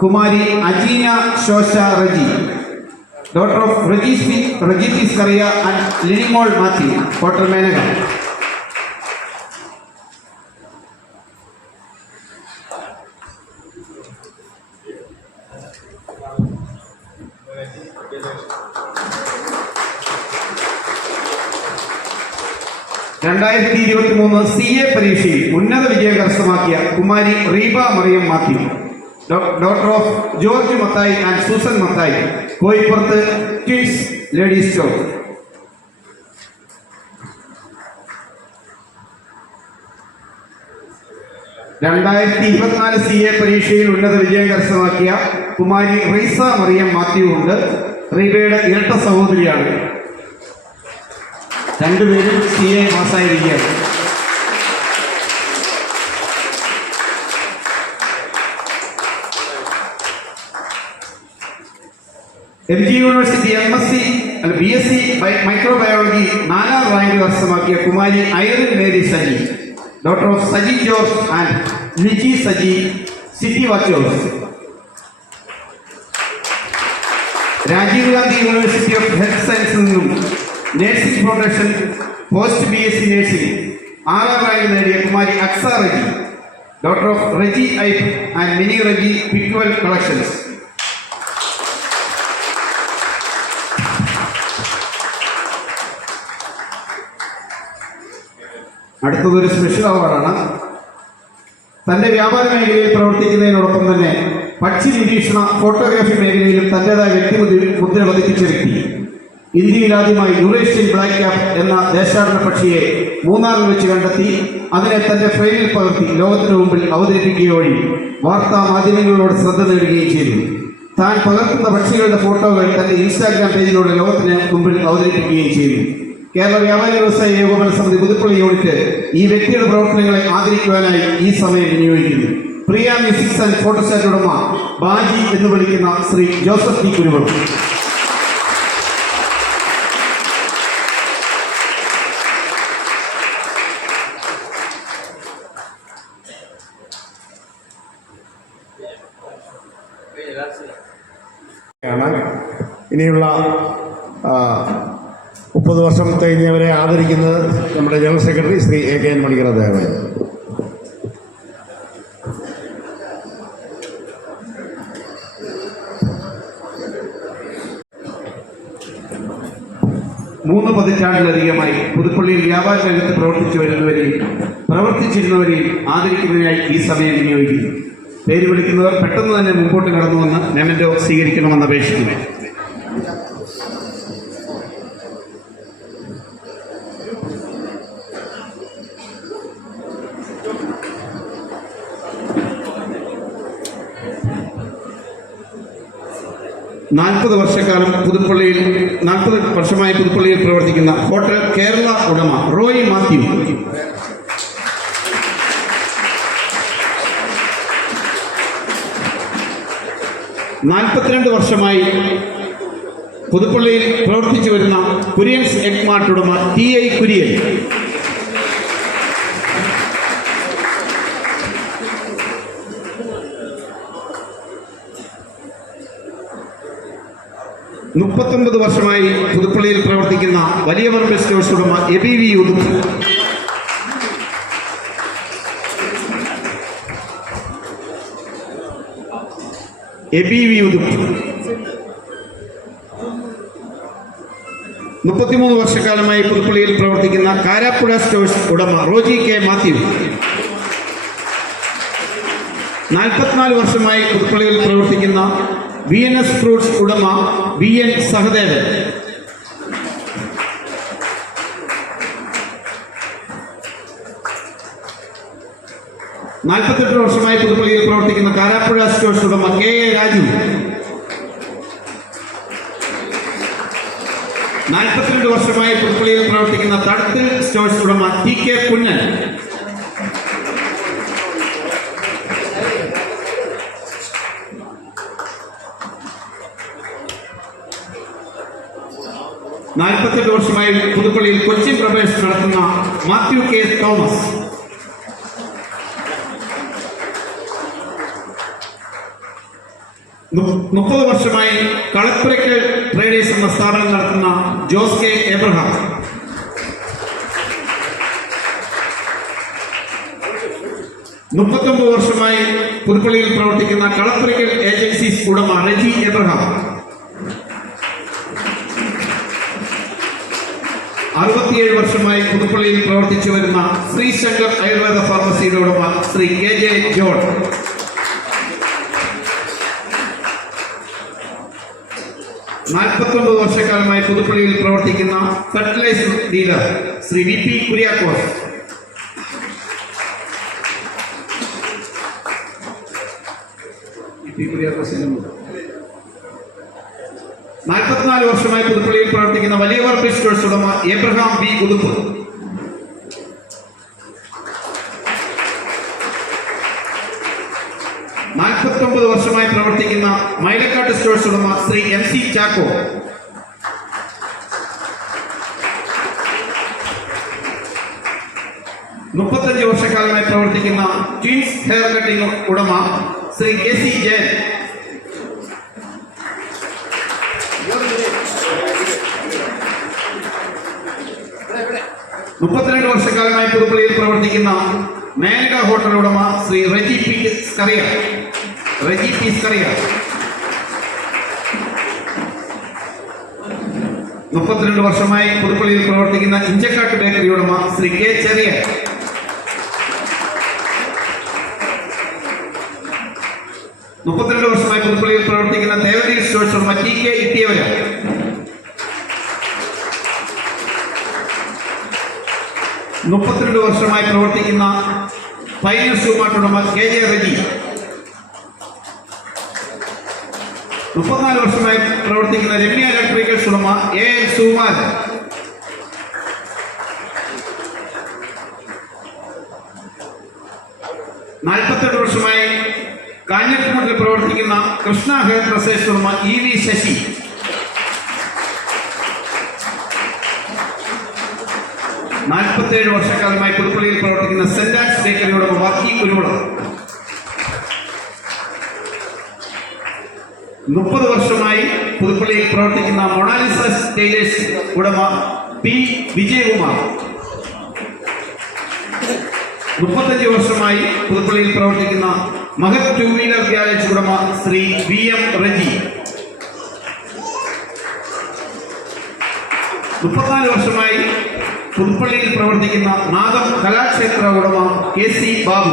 കുമാരി Ajeena Shosha Reji, daughter of Reji Skariya and Linimol Mathew, hotel Menaka. 2023 CA പരീക്ഷയിൽ ഉന്നത വിജയം കരസ്ഥമാക്കിയ കുമാരി Reeba Mariam Mathew, daughter of George Mathai and Susan Mathai, Koyippurath twins ladies store. 2024 CA പരീക്ഷയിൽ ഉന്നത വിജയം കരസ്ഥമാക്കിയ കുമാരി റീസ മറിയം മാത്യു ഉണ്ട്. റീബയുടെ ഇരട്ട സഹോദരിയാണ്. രണ്ടുപേരും CA പാസ്സായിരിക്കുകയാണ്. MG യൂണിവേഴ്സിറ്റി BSc മൈക്രോബയോളജി 4ാം റാങ്ക് കരസ്ഥമാക്കിയ കുമാരി Irene Mary Saji, daughter of Saji George and Liji Saji, city watchers. Rajiv Gandhi university of health സയൻസിൽ നിന്നും nursing profession post BSc nursing 6ാം റാങ്ക് നേടിയ കുമാരി Aksa Reji, daughter of Reji Ipe and Mini Reji പിക്വൽ കളക്ഷൻസ്. അടുത്തതൊരു സ്പെഷ്യൽ അവാർഡാണ്. തൻ്റെ വ്യാപാര മേഖലയിൽ പ്രവർത്തിക്കുന്നതിനോടൊപ്പം തന്നെ പക്ഷി നിരീക്ഷണ ഫോട്ടോഗ്രാഫി മേഖലയിലും തൻ്റെതായ വ്യക്തിമുദ്ര പതിപ്പിച്ച വ്യക്തി. ഇന്ത്യയിലാദ്യമായി യൂറേഷ്യൻ ബ്ലാക്ക് ക്യാപ്പ് എന്ന ദേശാടന പക്ഷിയെ മൂന്നാറിൽ വെച്ച് കണ്ടെത്തി അതിനെ തൻ്റെ ഫ്രെയിമിൽ പകർത്തി ലോകത്തിനു മുമ്പിൽ അവതരിപ്പിക്കുക വഴി വാർത്താ മാധ്യമങ്ങളോട് ശ്രദ്ധ നേടുകയും ചെയ്തു. താൻ പകർത്തുന്ന പക്ഷികളുടെ ഫോട്ടോകൾ തൻ്റെ ഇൻസ്റ്റാഗ്രാം പേജിലൂടെ ലോകത്തിന് മുമ്പിൽ അവതരിപ്പിക്കുകയും ചെയ്തു. കേരള വ്യാപാരി വ്യവസായ ഏകോപന സമിതി പുതുപ്പള്ളി യൂണിറ്റ് ഈ വ്യക്തിയുടെ പ്രവർത്തനങ്ങളെ ആദരിക്കുവാനായി ഈ സമയം വിനിയോഗിക്കുന്നു. പ്രിയ മ്യൂസിക്സ് ആൻഡ് ഫോട്ടോസ്റ്റാറ്റ് ഉടമ ബാജി എന്ന് വിളിക്കുന്ന ശ്രീ ജോസഫ് ടി കുരുവൾ. ഇനിയുള്ള 30 വർഷം കഴിഞ്ഞവരെ ആദരിക്കുന്നത് നമ്മുടെ general secretary Shri AKN Manikkar അദ്ദേഹമാണ്. മൂന്ന് പതിറ്റാണ്ടിലധികമായി പുതുപ്പള്ളിയിൽ വ്യാപാര രംഗത്ത് പ്രവർത്തിച്ചിരുന്നവരെയും ആദരിക്കുന്നതിനായി ഈ സമയം വിനിയോഗിക്കുന്നു. പേര് വിളിക്കുന്നവർ പെട്ടെന്ന് തന്നെ മുമ്പോട്ട് കടന്നുവന്ന് മെമന്റോ സ്വീകരിക്കണമെന്ന് അപേക്ഷിക്കുന്നു. നാൽപ്പത് വർഷമായി പുതുപ്പള്ളിയിൽ പ്രവർത്തിക്കുന്ന ഹോട്ടൽ കേരള ഉടമ റോയ് മാത്യു. നാൽപ്പത്തിരണ്ട് വർഷമായി പുതുപ്പള്ളിയിൽ പ്രവർത്തിച്ചു വരുന്ന കുര്യൻസ് എഗ് മാർട്ട് ഉടമ TI കുര്യൻ. മുപ്പത്തൊമ്പത് വർഷമായി പുതുപ്പള്ളിയിൽ പ്രവർത്തിക്കുന്ന വലിയ പറമ്പിൽ സ്റ്റോഴ്സ് ഉടമ ABV ഉദുപ്പ്. ABV ഉദുപ്പ്. 33 വർഷക്കാലമായി പുതുപ്പള്ളിയിൽ പ്രവർത്തിക്കുന്ന കാരാപ്പുഴ സ്റ്റോഴ്സ് ഉടമ റോജി K മാത്യു. 44 വർഷമായി പുതുപ്പള്ളിയിൽ പ്രവർത്തിക്കുന്ന VNS ഫ്രൂട്ട്സ് ഉടമ VN സഹദേവൻ. 48 വർഷമായി പുതുപ്പള്ളിയിൽ പ്രവർത്തിക്കുന്ന കാരാപ്പുഴ സ്റ്റോഴ്സ് ഉടമ KA രാജു. 42 വർഷമായി പുതുപ്പള്ളിയിൽ പ്രവർത്തിക്കുന്ന തടത്തിൽ സ്റ്റോഴ്സ് ഉടമ TK കുഞ്ഞൻ. 48 വർഷമായി പുതുപ്പള്ളിയിൽ കൊച്ചിൻ പ്രവേശ് നടത്തുന്ന മാത്യു K തോമസ്. 30 വർഷമായി കളപ്പുരയ്ക്കൽ ട്രേഡേഴ്സ് എന്ന സ്ഥാപനം നടത്തുന്ന ജോസ് K എബ്രഹാം. 39 വർഷമായി പുതുപ്പള്ളിയിൽ പ്രവർത്തിക്കുന്ന കളപ്പുരയ്ക്കൽ ഏജൻസീസ് ഉടമ റജി എബ്രഹാം. 67 വർഷമായി പുതുപ്പള്ളിയിൽ പ്രവർത്തിച്ചു വരുന്ന ശ്രീശങ്കർ ആയുർവേദ ഫാർമസിയുടെ ഉടമ ശ്രീ KJ ജോൺ. ായി വർഷക്കാലമായി പുതുപ്പള്ളിയിൽ പ്രവർത്തിക്കുന്ന fertilizer dealer Shri VP Kuriakose. ായി വർഷമായി പുതുപ്പള്ളിയിൽ പ്രവർത്തിക്കുന്ന വലിയവർ സ്റ്റോഴ്സ് ഉടമ എബ്രഹാം B. ഉതുപ്പ്. വർഷമായി പ്രവർത്തിക്കുന്ന മൈലക്കാട്ട് സ്റ്റോഴ്സ് ഉടമ ശ്രീ MC ചാക്കോ. 35 വർഷക്കാലമായി പ്രവർത്തിക്കുന്ന ട്വിൻസ് ഹെയർ കട്ടിംഗ് ഉടമ ശ്രീ KC ജയൻ. 32 വർഷക്കാലമായി പുതുപ്പള്ളിയിൽ പ്രവർത്തിക്കുന്ന മേനക ഹോട്ടൽ ഉടമ ശ്രീ റെജി പി സ്കറിയ. 32 വർഷമായി പുതുപ്പള്ളിയിൽ പ്രവർത്തിക്കുന്ന ഇഞ്ചക്കാട്ട് ബേക്കറി ഉടമ ശ്രീ K. ചെറിയ. 32 വർഷമായി പുതുപ്പള്ളിയിൽ പ്രവർത്തിക്കുന്ന ദേവതി സ്റ്റോഴ്സ് ഉടമ TK ഇട്ടിയവര. 32 വർഷമായി പ്രവർത്തിക്കുന്ന പൈനർ ഷൂമാർട്ട് ഉടമ KJ റെജി. 34 വർഷമായി പ്രവർത്തിക്കുന്ന രമ്യ ഇലക്ട്രിക്കൽസ് ഉടമ AL സുകുമാരൻ. 48 വർഷമായി കാഞ്ഞിരപ്പുറത്തിൽ പ്രവർത്തിക്കുന്ന കൃഷ്ണ ഹെയർ ഡ്രസ്സേഴ്സ് ഉടമ EV ശശി. 47 വർഷക്കാലമായി പുതുപ്പള്ളിയിൽ പ്രവർത്തിക്കുന്ന സെന്റ് ആൻസ് ബേക്കറി ഉടമ വർക്കി കുരുമുളക്. 30 വർഷമായി പുതുപ്പള്ളിയിൽ പ്രവർത്തിക്കുന്ന മൊണാലിസ ടൈലേഴ്സ് ഉടമ P. വിജയകുമാർ. 35 വർഷമായി പുതുപ്പള്ളിയിൽ പ്രവർത്തിക്കുന്ന മഹത് 2 വീലർ ഗ്യാരേജ് ഉടമ ശ്രീ VM റെജി. 34 വർഷമായി പുതുപ്പള്ളിയിൽ പ്രവർത്തിക്കുന്ന നാദം കലാക്ഷേത്ര ഉടമ KC ബാബു.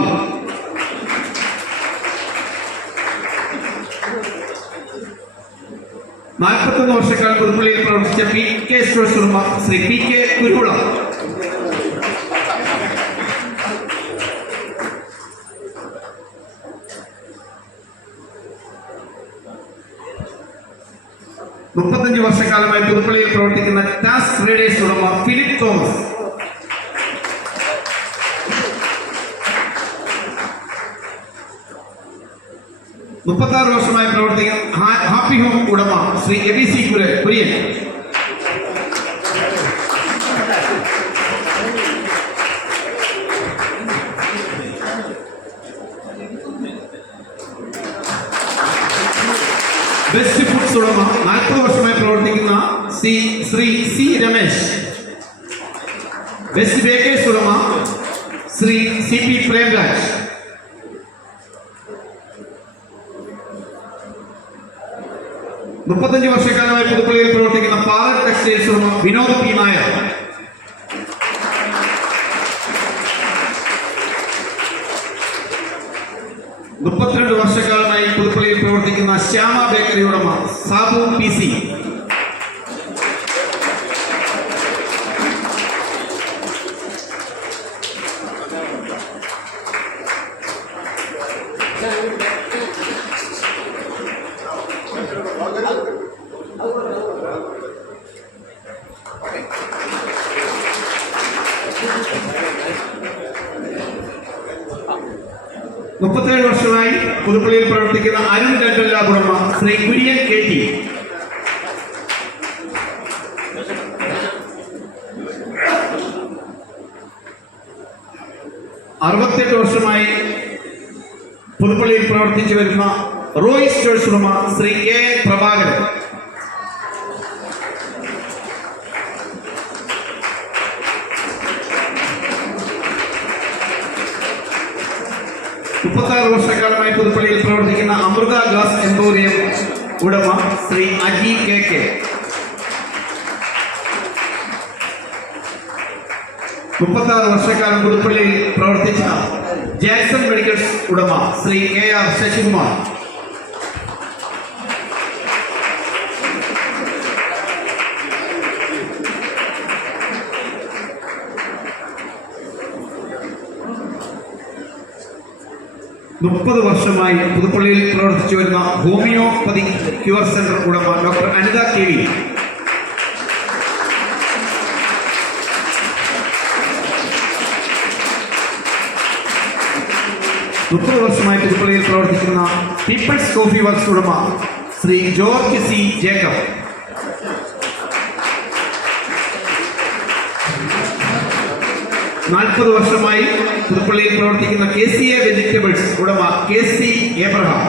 41 വർഷക്കാലം പുതുപ്പള്ളിയിൽ പ്രവർത്തിച്ച PK സ്റ്റോഴ്സ് ഉടമ ശ്രീ PK കുരുവിള. 35 വർഷക്കാലമായി പുതുപ്പള്ളിയിൽ പ്രവർത്തിക്കുന്ന ടാസ്ക് റേഡേഴ്സ് ഉടമ ഫിലിപ്പ് തോമസ്. 36 വർഷമായി പ്രവർത്തിക്കുന്ന ഹാപ്പി ഹോം ഉടമ ശ്രീ ABC കുര്യൻ. 40 വർഷമായി പ്രവർത്തിക്കുന്ന Shri C. Ramesh. Best bakers ഉടമ ശ്രീ CP പ്രേംരാജ്. 35 വർഷക്കാലമായി പുതുപ്പള്ളിയിൽ പ്രവർത്തിക്കുന്ന പാറ ടെക്സ്റ്റൈൽസ് ഉടമ വിനോദ് P. നായർ. 32 വർഷക്കാലമായി പുതുപ്പള്ളിയിൽ പ്രവർത്തിക്കുന്ന ശ്യാമ ബേക്കറി ഉടമ സാബു PC. 37 വർഷമായി പുതുപ്പള്ളിയിൽ പ്രവർത്തിക്കുന്ന അരുൺ ഡെന്റൽ ലാബ് ഉടമ ശ്രീ കുര്യൻ KT. 68 വർഷമായി പുതുപ്പള്ളിയിൽ പ്രവർത്തിച്ചു വരുന്ന റോയ് സ്റ്റോഴ്സ് ഉടമ ശ്രീ K. പ്രഭാകരൻ. 36 വർഷക്കാലമായി പുതുപ്പള്ളിയിൽ പ്രവർത്തിക്കുന്ന അമൃത ഗ്ലാസ് എംപോറിയം ഉടമ ശ്രീ അജി KK. 36 വർഷക്കാലം പുതുപ്പള്ളിയിൽ പ്രവർത്തിച്ച ജാക്സൺ മെഡിക്കൽസ് ഉടമ ശ്രീ KR ശശികുമാർ. മുപ്പത് വർഷമായി പുതുപ്പള്ളിയിൽ പ്രവർത്തിച്ചു വരുന്ന ഹോമിയോപ്പതി ക്യൂർ സെന്റർ ഉടമ ഡോക്ടർ അനിത KV. മുപ്പത് വർഷമായി പുതുപ്പള്ളിയിൽ പ്രവർത്തിക്കുന്ന പീപ്പിൾസ് കോഫി വർക്ക്സ് ഉടമ ശ്രീ ജോർജ് C. ജേക്കബ്. നാൽപ്പത് വർഷമായി പുതുപ്പള്ളിയിൽ പ്രവർത്തിക്കുന്ന KCA വെജിറ്റബിൾസ് ഉടമ KC ഏബ്രഹാം.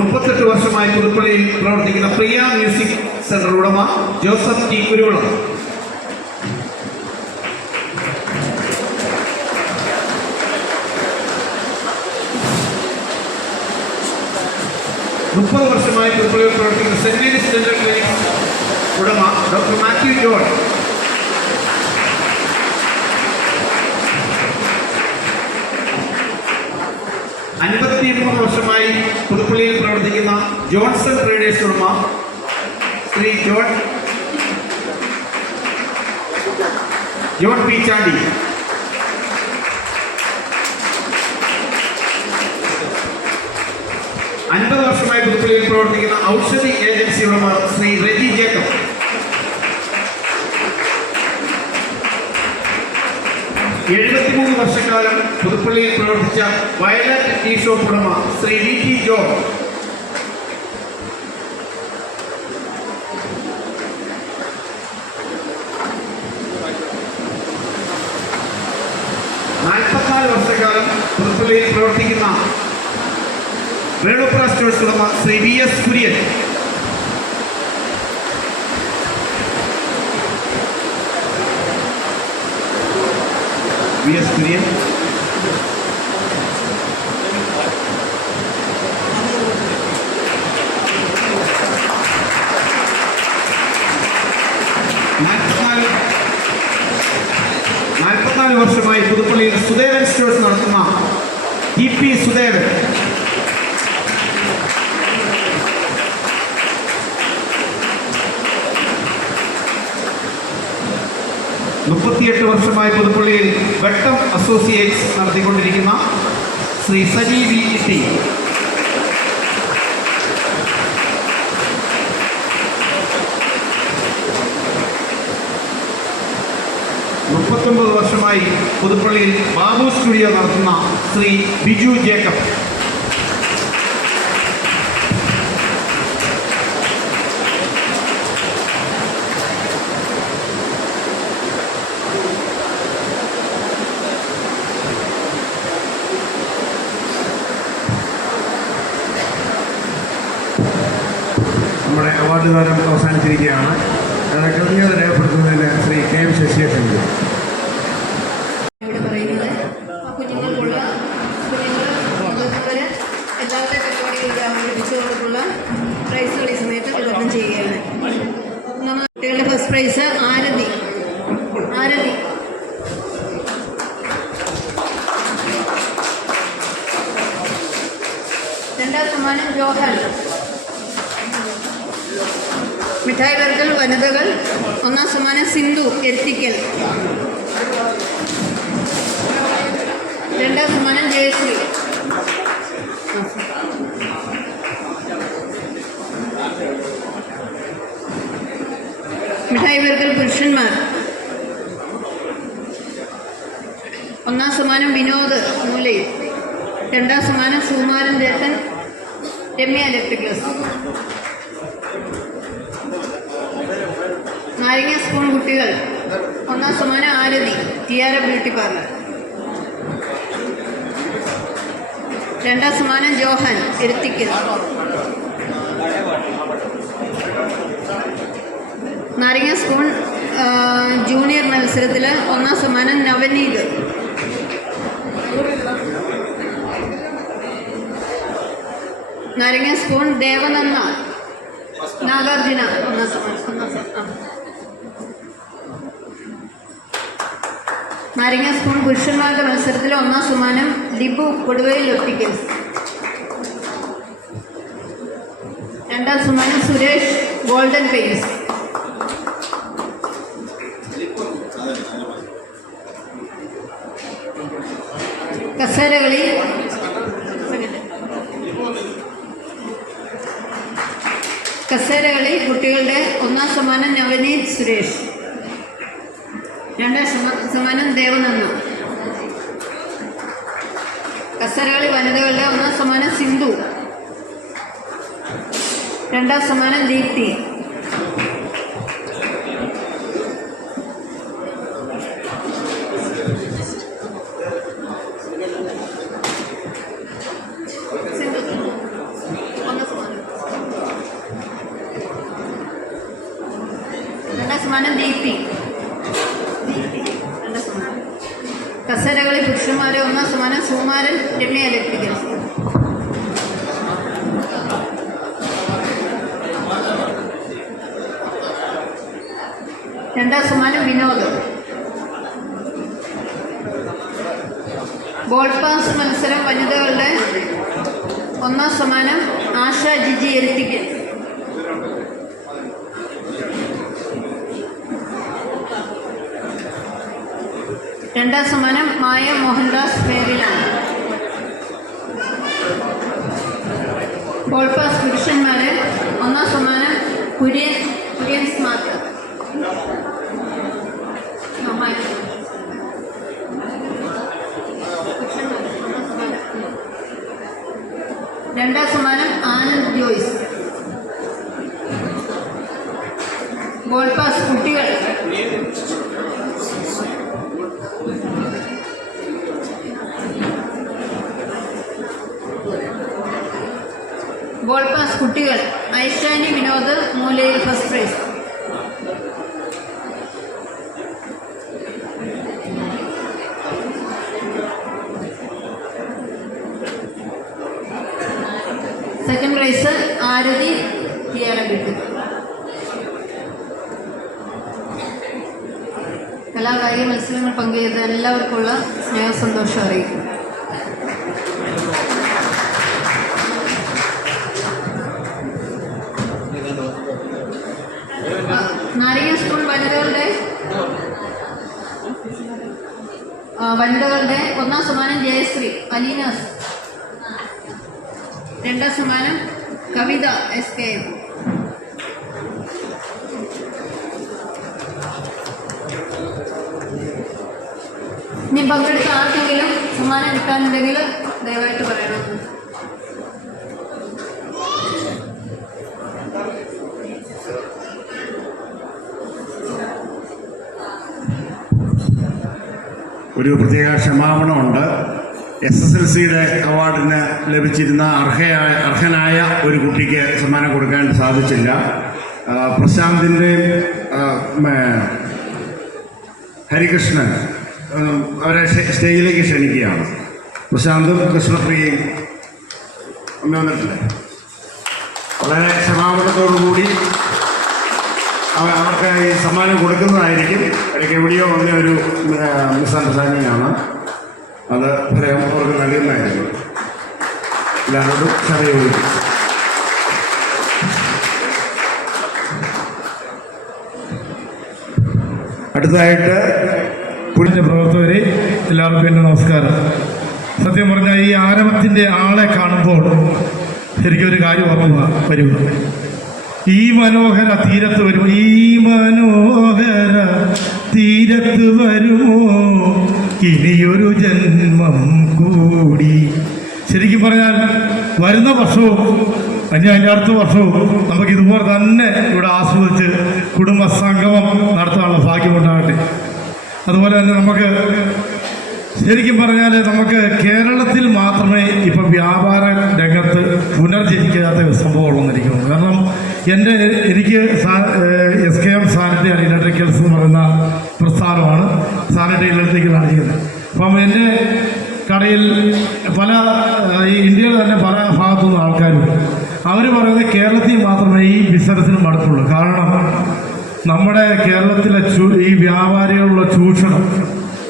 മുപ്പത്തെട്ട് വർഷമായി പുതുപ്പള്ളിയിൽ പ്രവർത്തിക്കുന്ന പ്രിയ മ്യൂസിക് സെന്റർ ഉടമ ജോസഫ് T. കുരുവിളം. മുപ്പത് വർഷമായി പുതുപ്പള്ളിയിൽ പ്രവർത്തിക്കുന്ന സെന്റ് മേരീസ് ഡെന്റൽ ക്ലിനിക് ഉടമ ഡോക്ടർ മാത്യു ജോൺ. അൻപത്തിമൂന്ന് വർഷമായി പുതുപ്പള്ളിയിൽ പ്രവർത്തിക്കുന്ന ജോൺസൺ ട്രേഡേഴ്സ് ഉടമ ശ്രീ ജോൺ P. ചാണ്ടി. 50 വർഷമായി പുതുപ്പള്ളിയിൽ പ്രവർത്തിക്കുന്ന ഔഷധി ഏജൻസി ഉടമ ശ്രീ റെജി ജേക്കബ്. 73 വർഷക്കാലം പുതുപ്പള്ളിയിൽ പ്രവർത്തിച്ച വയലറ്റ് ടീ ഷോപ്പ് ഉടമ ശ്രീ VT ജോർജ്. വർഷക്കാലം പുതുപ്പള്ളിയിൽ പ്രവർത്തിക്കുന്ന വേണുപ്ര സ്റ്റോഴ്സ് ഉടമ ശ്രീ VS കുര്യൻ. VS കുര്യൻ. നാൽപ്പത്തിനാല് വർഷമായി പുതുപ്പള്ളിയിൽ സുദേവൻ സ്റ്റോഴ്സ് നടത്തുന്ന TP സുദേവൻ. 38 വർഷമായി പുതുപ്പള്ളിയിൽ വെട്ടം അസോസിയേറ്റ്സ് നടത്തിക്കൊണ്ടിരിക്കുന്ന ശ്രീ സജി VT. വർഷമായി പുതുപ്പള്ളിയിൽ ബാബു സ്റ്റുഡിയോ നടത്തുന്ന ശ്രീ ബിജു ജേക്കബ്. നമ്മുടെ അവാർഡ് ദാനം അവസാനിച്ചിരിക്കുകയാണ്. കൃതജ്ഞത രേഖപ്പെടുത്തുന്നതിന് ശ്രീ KM ശശിയെ ക്ഷണിക്കുന്നു. കുഞ്ഞുങ്ങൾക്കുള്ള മുതിർന്നവര് എല്ലാവരുടെ പരിപാടികളിലും അവതരിപ്പിച്ചുകൊണ്ടുള്ള പ്രൈസുകൾ ഈ സമയത്ത് വിതരണം ചെയ്യുകയാണ്. കുട്ടികളുടെ ഫസ്റ്റ് പ്രൈസ് ആരതി. രണ്ടാം സമ്മാനം ജോഹൻ. മിഠായി വർഗൽ വനിതകൾ ഒന്നാം സമ്മാനം സിന്ധു എത്തിക്കൽ. രണ്ടാം സമ്മാനം ജയശ്രീ. മിഠായി വർഗൽ പുരുഷന്മാർ ഒന്നാം സമ്മാനം വിനോദ് മൂലയിൽ. രണ്ടാം സമ്മാനം സുകുമാരൻ ചേട്ടൻ രമ്യ ഇലക്ട്രിക്കൽസ്. നാരങ്ങ സ്പൂൺ കുട്ടികൾ ഒന്നാം സമ്മാനം ആരതി ടിയാര ബ്യൂട്ടി പാർലർ. രണ്ടാം സമ്മാനം ജോഹൻ എരുത്തിക്കൽ. നാരങ്ങ സ്പൂൺ ജൂനിയർ മത്സരത്തിൽ ഒന്നാം സമ്മാനം നവനീത്. നാരങ്ങ സ്പൂൺ ദേവനന്ദ നാഗാർജുന ഒന്നാം സമ്മാനം. നാരങ്ങ സ്പൂൺ പുരുഷന്മാരുടെ മത്സരത്തിലെ ഒന്നാം സമ്മാനം ലിബു കൊടുവയിൽ ഒപ്റ്റിക്കൽസ്. രണ്ടാം സമ്മാനം സുരേഷ് ഗോൾഡൻ പെയിൻസ്. കസേരകളി കുട്ടികളുടെ ഒന്നാം സമ്മാനം നവനീത് സുരേഷ്. രണ്ടാം സമ്മാനം ദേവനന്ദ. കസേരകളി വനിതകളുടെ ഒന്നാം സമ്മാനം സിന്ധു. രണ്ടാം സമ്മാനം ദീപ്തി. സമ്മാനം ദീപ്തി. കസേരകളി പുരുഷന്മാരെ ഒന്നാം സമ്മാനം സുകുമാരൻ രമ്യ ഇലക്ട്രിക്കൽസ്. രണ്ടാം സമ്മാനം വിനോദ്. ബോൾ പാസ് മത്സരം വനിതകളുടെ ഒന്നാം സമ്മാനം ആശ ജിജി എൽറ്റിക്കൽ. രണ്ടാം സമ്മാനം മായ മോഹൻദാസ് ഫേറിലാണ്. ബോൾ പാസ് പുരുഷന്മാരെ ഒന്നാം സമ്മാനം കുര്യൻ സ്മാർട്ട്. രണ്ടാം സമ്മാനം ആനന്ദ് ജോയ്സ്. ബോൾ പാസ് കുട്ടികൾ ബോൾ പാസ് കുട്ടികൾ ഐഷാനി വിനോദ് മൂലയിൽ ഫസ്റ്റ് പ്രൈസ്. സെക്കൻഡ് പ്രൈസ് ആരതി തിയാറബിട്ട്. കലാകായിക മത്സരങ്ങൾ പങ്കുചെയ്ത എല്ലാവർക്കുമുള്ള സ്നേഹസന്തോഷം അറിയിക്കും. നാരങ്ങ സ്കൂൾ വനിതകളുടെ ഒന്നാം സമ്മാനം ജയശ്രീ അലീനാസ്. രണ്ടാം സമ്മാനം കവിത SKM. ഇനി പങ്കെടുത്ത ആർക്കെങ്കിലും സമ്മാനം കിട്ടാനുണ്ടെങ്കിൽ ദയവായിട്ട് പറയണം. ഒരു പ്രത്യേക ക്ഷമാപണമുണ്ട്. SSLCയുടെ അവാർഡിന് ലഭിച്ചിരുന്ന അർഹനായ ഒരു കുട്ടിക്ക് സമ്മാനം കൊടുക്കാൻ സാധിച്ചില്ല. പ്രശാന്തിൻ്റെയും ഹരികൃഷ്ണൻ അവരെ സ്റ്റേജിലേക്ക് ക്ഷണിക്കുകയാണ്. പ്രശാന്തും കൃഷ്ണപ്രിയയും ഒന്ന് വന്നിട്ടില്ല. വളരെ ക്ഷമാപണത്തോടുകൂടി അവർക്ക് ഈ സമ്മാനം കൊടുക്കുന്നതായിരിക്കും. ഇടയ്ക്ക് എവിടെയോ വന്ന ഒരു മിസ്അണ്ടർസ്റ്റാൻഡിംഗ് ആണ്. അത് അവർക്ക് നൽകുന്നതായിരിക്കും. എല്ലാവരോടും ക്ഷമയോടും. അടുത്തതായിട്ട് പുതിയ പ്രവർത്തകരെ എല്ലാവർക്കും എൻ്റെ നമസ്കാരം. സത്യം പറഞ്ഞാൽ ഈ ആരവത്തിൻ്റെ ആളെ കാണുമ്പോൾ ശരിക്കൊരു കാര്യം ഓർമ്മ വരും. ഈ മനോഹര തീരത്ത് വരുമോ, ഈ മനോഹര തീരത്ത് വരുമോ ഇനിയൊരു ജന്മം കൂടി. ശരിക്കും പറഞ്ഞാൽ വരുന്ന വർഷവും അതിൻ്റെ അടുത്ത വർഷവും നമുക്ക് ഇതുപോലെ തന്നെ ഇവിടെ ആസ്വദിച്ച് കുടുംബസംഗമം നടത്താനുള്ള ഭാഗ്യമുണ്ടാകട്ടെ. അതുപോലെ തന്നെ നമുക്ക് ശരിക്കും പറഞ്ഞാൽ നമുക്ക് കേരളത്തിൽ മാത്രമേ ഇപ്പം വ്യാപാര രംഗത്ത് പുനർജനിക്കാത്ത സംഭവമുള്ളതെന്ന് എനിക്ക് തോന്നുന്നു. കാരണം എനിക്ക് SKM സാനിറ്ററി ഇലക്ട്രിക്കൽസ് എന്ന് പറയുന്ന പ്രസ്ഥാനമാണ് സാനിറ്ററി ഇലക്ട്രിക്കലാണ് ചെയ്യുന്നത്. അപ്പം എൻ്റെ കടയിൽ ഇന്ത്യയിൽ തന്നെ പല ഭാഗത്തുനിന്ന് ആൾക്കാരും അവർ പറയുന്നത് കേരളത്തിൽ മാത്രമേ ഈ ബിസിനസ്സിന് മടുപ്പുള്ളൂ. കാരണം നമ്മുടെ കേരളത്തിലെ ഈ വ്യാപാരികളുള്ള ചൂഷണം,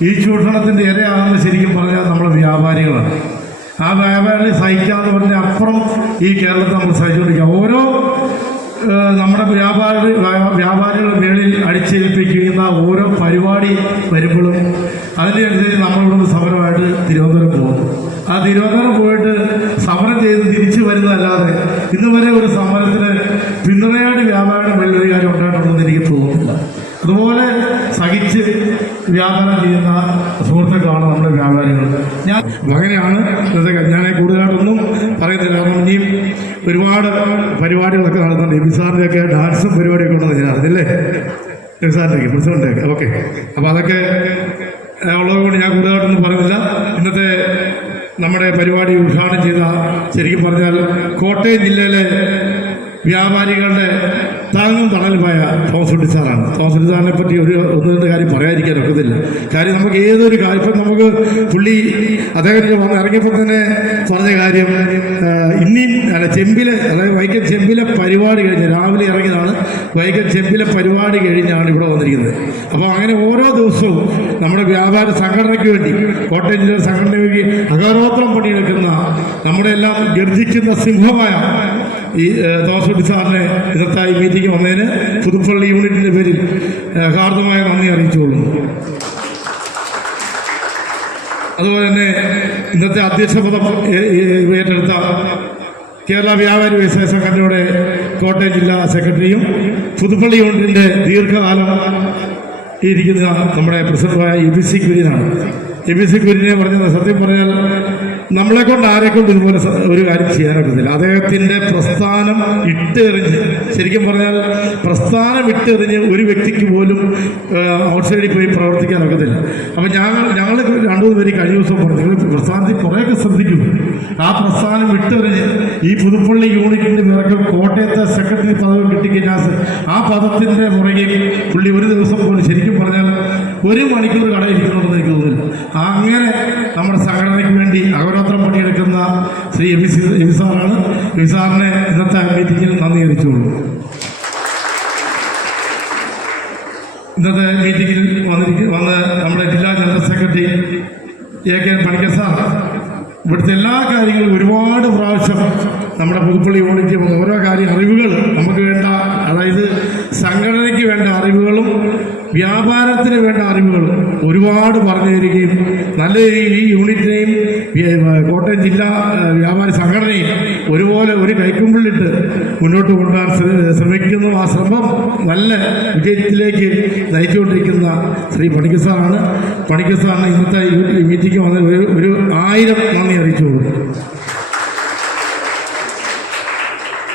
ഈ ചൂഷണത്തിൻ്റെ ഇരയാണെന്ന് ശരിക്കും പറഞ്ഞാൽ നമ്മൾ വ്യാപാരികളാണ്. ആ വ്യാപാരികളെ സഹിക്കാന്ന് പറഞ്ഞാൽ അപ്പുറം ഈ കേരളത്തിൽ നമ്മൾ സഹിച്ചുകൊണ്ടിരിക്കുക. ഓരോ നമ്മുടെ വ്യാപാരികളുടെ മേളിൽ അടിച്ചേൽപ്പിക്കുന്ന ഓരോ പരിപാടി വരുമ്പോഴും അതിനനുസരിച്ച് നമ്മളിവിടെ സമരമായിട്ട് തിരുവനന്തപുരം പോകും. ആ തിരുവനന്തപുരം പോയിട്ട് സമരം ചെയ്ത് തിരിച്ചു വരുന്നതല്ലാതെ ഇന്ന് വരെ ഒരു സമരത്തിന് പിന്തുണയായിട്ട് വ്യാപാരിയുടെ മേളിൽ ഒരു കാര്യം ഉണ്ടായിട്ടുണ്ടെന്ന് എനിക്ക് തോന്നുന്നില്ല. അതുപോലെ സഹിച്ച് വ്യാപാരം ചെയ്യുന്ന സുഹൃത്തുക്കളാണ് നമ്മുടെ വ്യാപാരികൾ. അങ്ങനെയാണ് ഞാൻ കൂടുതലായിട്ടൊന്നും പറയുന്നില്ല. കാരണം ഇനിയും ഒരുപാട് പരിപാടികളൊക്കെ നടത്തുന്നുണ്ട്. എബി സാറിൻ്റെയൊക്കെ ഡാൻസും പരിപാടിയൊക്കെ ഉണ്ടെന്ന് ഞാൻ അറിഞ്ഞില്ലേ? എബി സാറിൻ്റെയൊക്കെ പ്രസിഡൻ്റെയൊക്കെ ഓക്കെ. അപ്പോൾ അതൊക്കെ ഉള്ളതുകൊണ്ട് ഞാൻ കൂടുതലായിട്ടൊന്നും പറയുന്നില്ല. ഇന്നത്തെ നമ്മുടെ പരിപാടി ഉദ്ഘാടനം ചെയ്ത ശരിക്കും പറഞ്ഞാൽ കോട്ടയം ജില്ലയിലെ വ്യാപാരികളുടെ താങ്ങും തണലുമായ തോമസ് കുട്ടി സാറാണ്. തോമസ് കുട്ടി സാറിനെ പറ്റി ഒന്ന് രണ്ട് കാര്യം പറയാതിരിക്കാൻ ഒക്കത്തില്ല. കാര്യം നമുക്ക് ഏതൊരു കാര്യം ഇപ്പം നമുക്ക് പുള്ളി അദ്ദേഹത്തിന് വന്ന് ഇറങ്ങിയപ്പോൾ തന്നെ പറഞ്ഞ കാര്യം ചെമ്പിലെ, അതായത് വൈക്കം ചെമ്പിലെ പരിപാടി കഴിഞ്ഞ് രാവിലെ ഇറങ്ങിയതാണ്. വൈക്കം ചെമ്പിലെ പരിപാടി കഴിഞ്ഞാണ് ഇവിടെ വന്നിരിക്കുന്നത്. അപ്പോൾ അങ്ങനെ ഓരോ ദിവസവും നമ്മുടെ വ്യാപാര സംഘടനയ്ക്ക് വേണ്ടി, കോട്ടയം ജില്ലയുടെ സംഘടനയ്ക്ക് വേണ്ടി അഹോരാത്രം പണിയെടുക്കുന്ന നമ്മുടെ എല്ലാം ഗർജിക്കുന്ന സിംഹമായ ഈ തോമസ് കുട്ടി സാറിനെ ഇന്നത്തെ ഈ മീറ്റിംഗ് വന്നതിന് പുതുപ്പള്ളി യൂണിറ്റിൻ്റെ പേരിൽ ഹാർദമായ നന്ദി അറിയിച്ചുകൊള്ളുന്നു. അതുപോലെ തന്നെ ഇന്നത്തെ അധ്യക്ഷ പദം ഏറ്റെടുത്ത കേരള വ്യാപാരി വ്യവസായ സംഘടനയുടെ കോട്ടയം ജില്ലാ സെക്രട്ടറിയും പുതുപ്പള്ളി യൂണിറ്റിൻ്റെ ദീർഘകാലം ഇരിക്കുന്ന നമ്മുടെ പ്രസിഡന്റായ എബി സി കുര്യനാണ്. എബി സി കുര്യനെ പറഞ്ഞത് സത്യം പറഞ്ഞാൽ നമ്മളെക്കൊണ്ട് ആരെക്കൊണ്ട് ഇതുപോലെ ഒരു കാര്യം ചെയ്യാനൊക്കത്തില്ല. അദ്ദേഹത്തിൻ്റെ പ്രസ്ഥാനം ഇട്ടെറിഞ്ഞ്, ശരിക്കും പറഞ്ഞാൽ പ്രസ്ഥാനം ഇട്ടെറിഞ്ഞ് ഒരു വ്യക്തിക്ക് പോലും ഔട്ട്സൈഡിൽ പോയി പ്രവർത്തിക്കാനൊക്കത്തില്ല. അപ്പം ഞങ്ങൾ രണ്ടു മൂന്ന് പേര് കഴിഞ്ഞ ദിവസം പറഞ്ഞു, നിങ്ങൾ പ്രസ്ഥാനത്തിൽ കുറേയൊക്കെ ശ്രദ്ധിക്കും. ആ പ്രസ്ഥാനം വിട്ടെറിഞ്ഞ് ഈ പുതുപ്പള്ളി യൂണിറ്റിൻ്റെ പിറകെ കോട്ടയത്തെ സെക്രട്ടറി പദവി കിട്ടിക്കഴിഞ്ഞാൽ ആ പദത്തിൻ്റെ പുറകെ പുള്ളി ഒരു ദിവസം പോലും ശരിക്കും പറഞ്ഞാൽ 1 മണിക്കൂർ കടയിരിക്കുന്നുണ്ടെന്ന് എനിക്ക് തോന്നുന്നില്ല. അങ്ങനെ നമ്മുടെ സംഘടനയ്ക്ക് വേണ്ടി അഹോരാത്രം പണിയെടുക്കുന്ന ശ്രീ എബി സാറാണ്. എബി സാറിനെ ഇന്നത്തെ മീറ്റിങ്ങിൽ നന്ദി അറിയിച്ചുകൊള്ളു. ഇന്നത്തെ മീറ്റിങ്ങിൽ വന്ന് നമ്മുടെ ജില്ലാ general secretary AK Panicker sir ഇവിടുത്തെ എല്ലാ കാര്യങ്ങളും ഒരുപാട് പ്രാവശ്യം നമ്മുടെ പുതുപ്പള്ളി യൂണിറ്റ് ഓരോ അറിവുകൾ നമുക്ക് വേണ്ട, അതായത് സംഘടനയ്ക്ക് വേണ്ട അറിവുകളും വ്യാപാരത്തിന് വേണ്ട അറിവുകളും ഒരുപാട് പറഞ്ഞു തരികയും നല്ല ഈ യൂണിറ്റിനെയും കോട്ടയം ജില്ലാ വ്യാപാരി സംഘടനയും ഒരുപോലെ ഒരു കൈക്കുമ്പിളിട്ട് മുന്നോട്ട് കൊണ്ടുപോകാൻ ശ്രമിക്കുന്നു. ആ ശ്രമം നല്ല വിജയത്തിലേക്ക് നയിച്ചുകൊണ്ടിരിക്കുന്ന ശ്രീ പണിക്കർ സാറാണ്. പണിക്കർ സാറിന് ഇന്നത്തെ മീറ്റിംഗ് വന്ന് ഒരു 1000 നന്ദി അറിയിച്ചു കൊടുക്കും.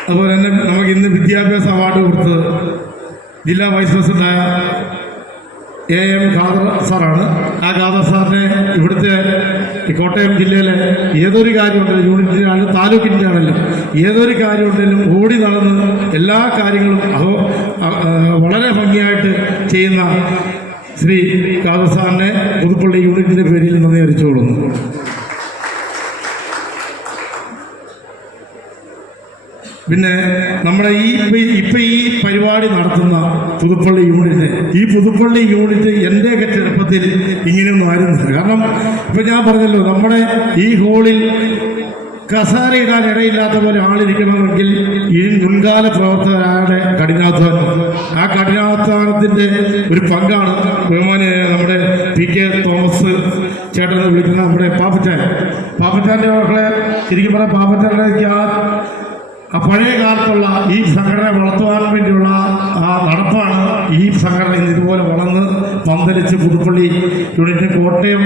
അതുപോലെ തന്നെ നമുക്ക് ഇന്ന് വിദ്യാഭ്യാസ അവാർഡ് കൊടുത്തത് ജില്ലാ വൈസ് പ്രസിഡന്റായ AM ഖാദർ സാറാണ്. ആ ഖാദർ സാറിനെ ഇവിടുത്തെ കോട്ടയം ജില്ലയിലെ ഏതൊരു കാര്യമുണ്ടെങ്കിലും, യൂണിറ്റിൻ്റെ ആണെങ്കിലും താലൂക്കിൻ്റെ ആണെങ്കിലും ഏതൊരു കാര്യമുണ്ടെങ്കിലും ഓടി നടന്ന് എല്ലാ കാര്യങ്ങളും വളരെ ഭംഗിയായിട്ട് ചെയ്യുന്ന ശ്രീ ഖാദർ സാറിനെ പുതുപ്പള്ളി യൂണിറ്റിൻ്റെ പേരിൽ നന്ദി അറിയിച്ചുകൊള്ളുന്നു. പിന്നെ നമ്മുടെ ഇപ്പം ഈ പരിപാടി നടത്തുന്ന പുതുപ്പള്ളി യൂണിറ്റ്, ഈ പുതുപ്പള്ളി യൂണിറ്റ് എൻ്റെയൊക്കെ ചെറുപ്പത്തിൽ ഇങ്ങനെയൊന്നും ആയിരുന്നില്ല. കാരണം ഇപ്പം ഞാൻ പറഞ്ഞല്ലോ, നമ്മുടെ ഈ ഹോളിൽ കസാര ഇടാൻ ഇടയില്ലാത്ത പോലെ ആളിരിക്കണമെങ്കിൽ ഈ മുൻകാല പ്രവർത്തകരുടെ കഠിനാധ്വാനം, ആ കഠിനാധ്വാനത്തിൻ്റെ ഒരു പങ്കാണ് ബഹുമാനിയായ നമ്മുടെ PK തോമസ് ചേട്ടനെ വിളിക്കുന്ന നമ്മുടെ പാപ്പച്ചാൻ്റെ മക്കളെ. ശരിക്കും പറഞ്ഞാൽ പാപ്പച്ചാൻ്റെ ആ പഴയ കാലത്തുള്ള ഈ സംഘടന വളർത്തുവാൻ വേണ്ടിയുള്ള ആ നടപ്പാണ് ഈ സംഘടന ഇതുപോലെ വളർന്ന് പന്തലിച്ച് പുതുപ്പള്ളി യൂണിറ്റ് കോട്ടയം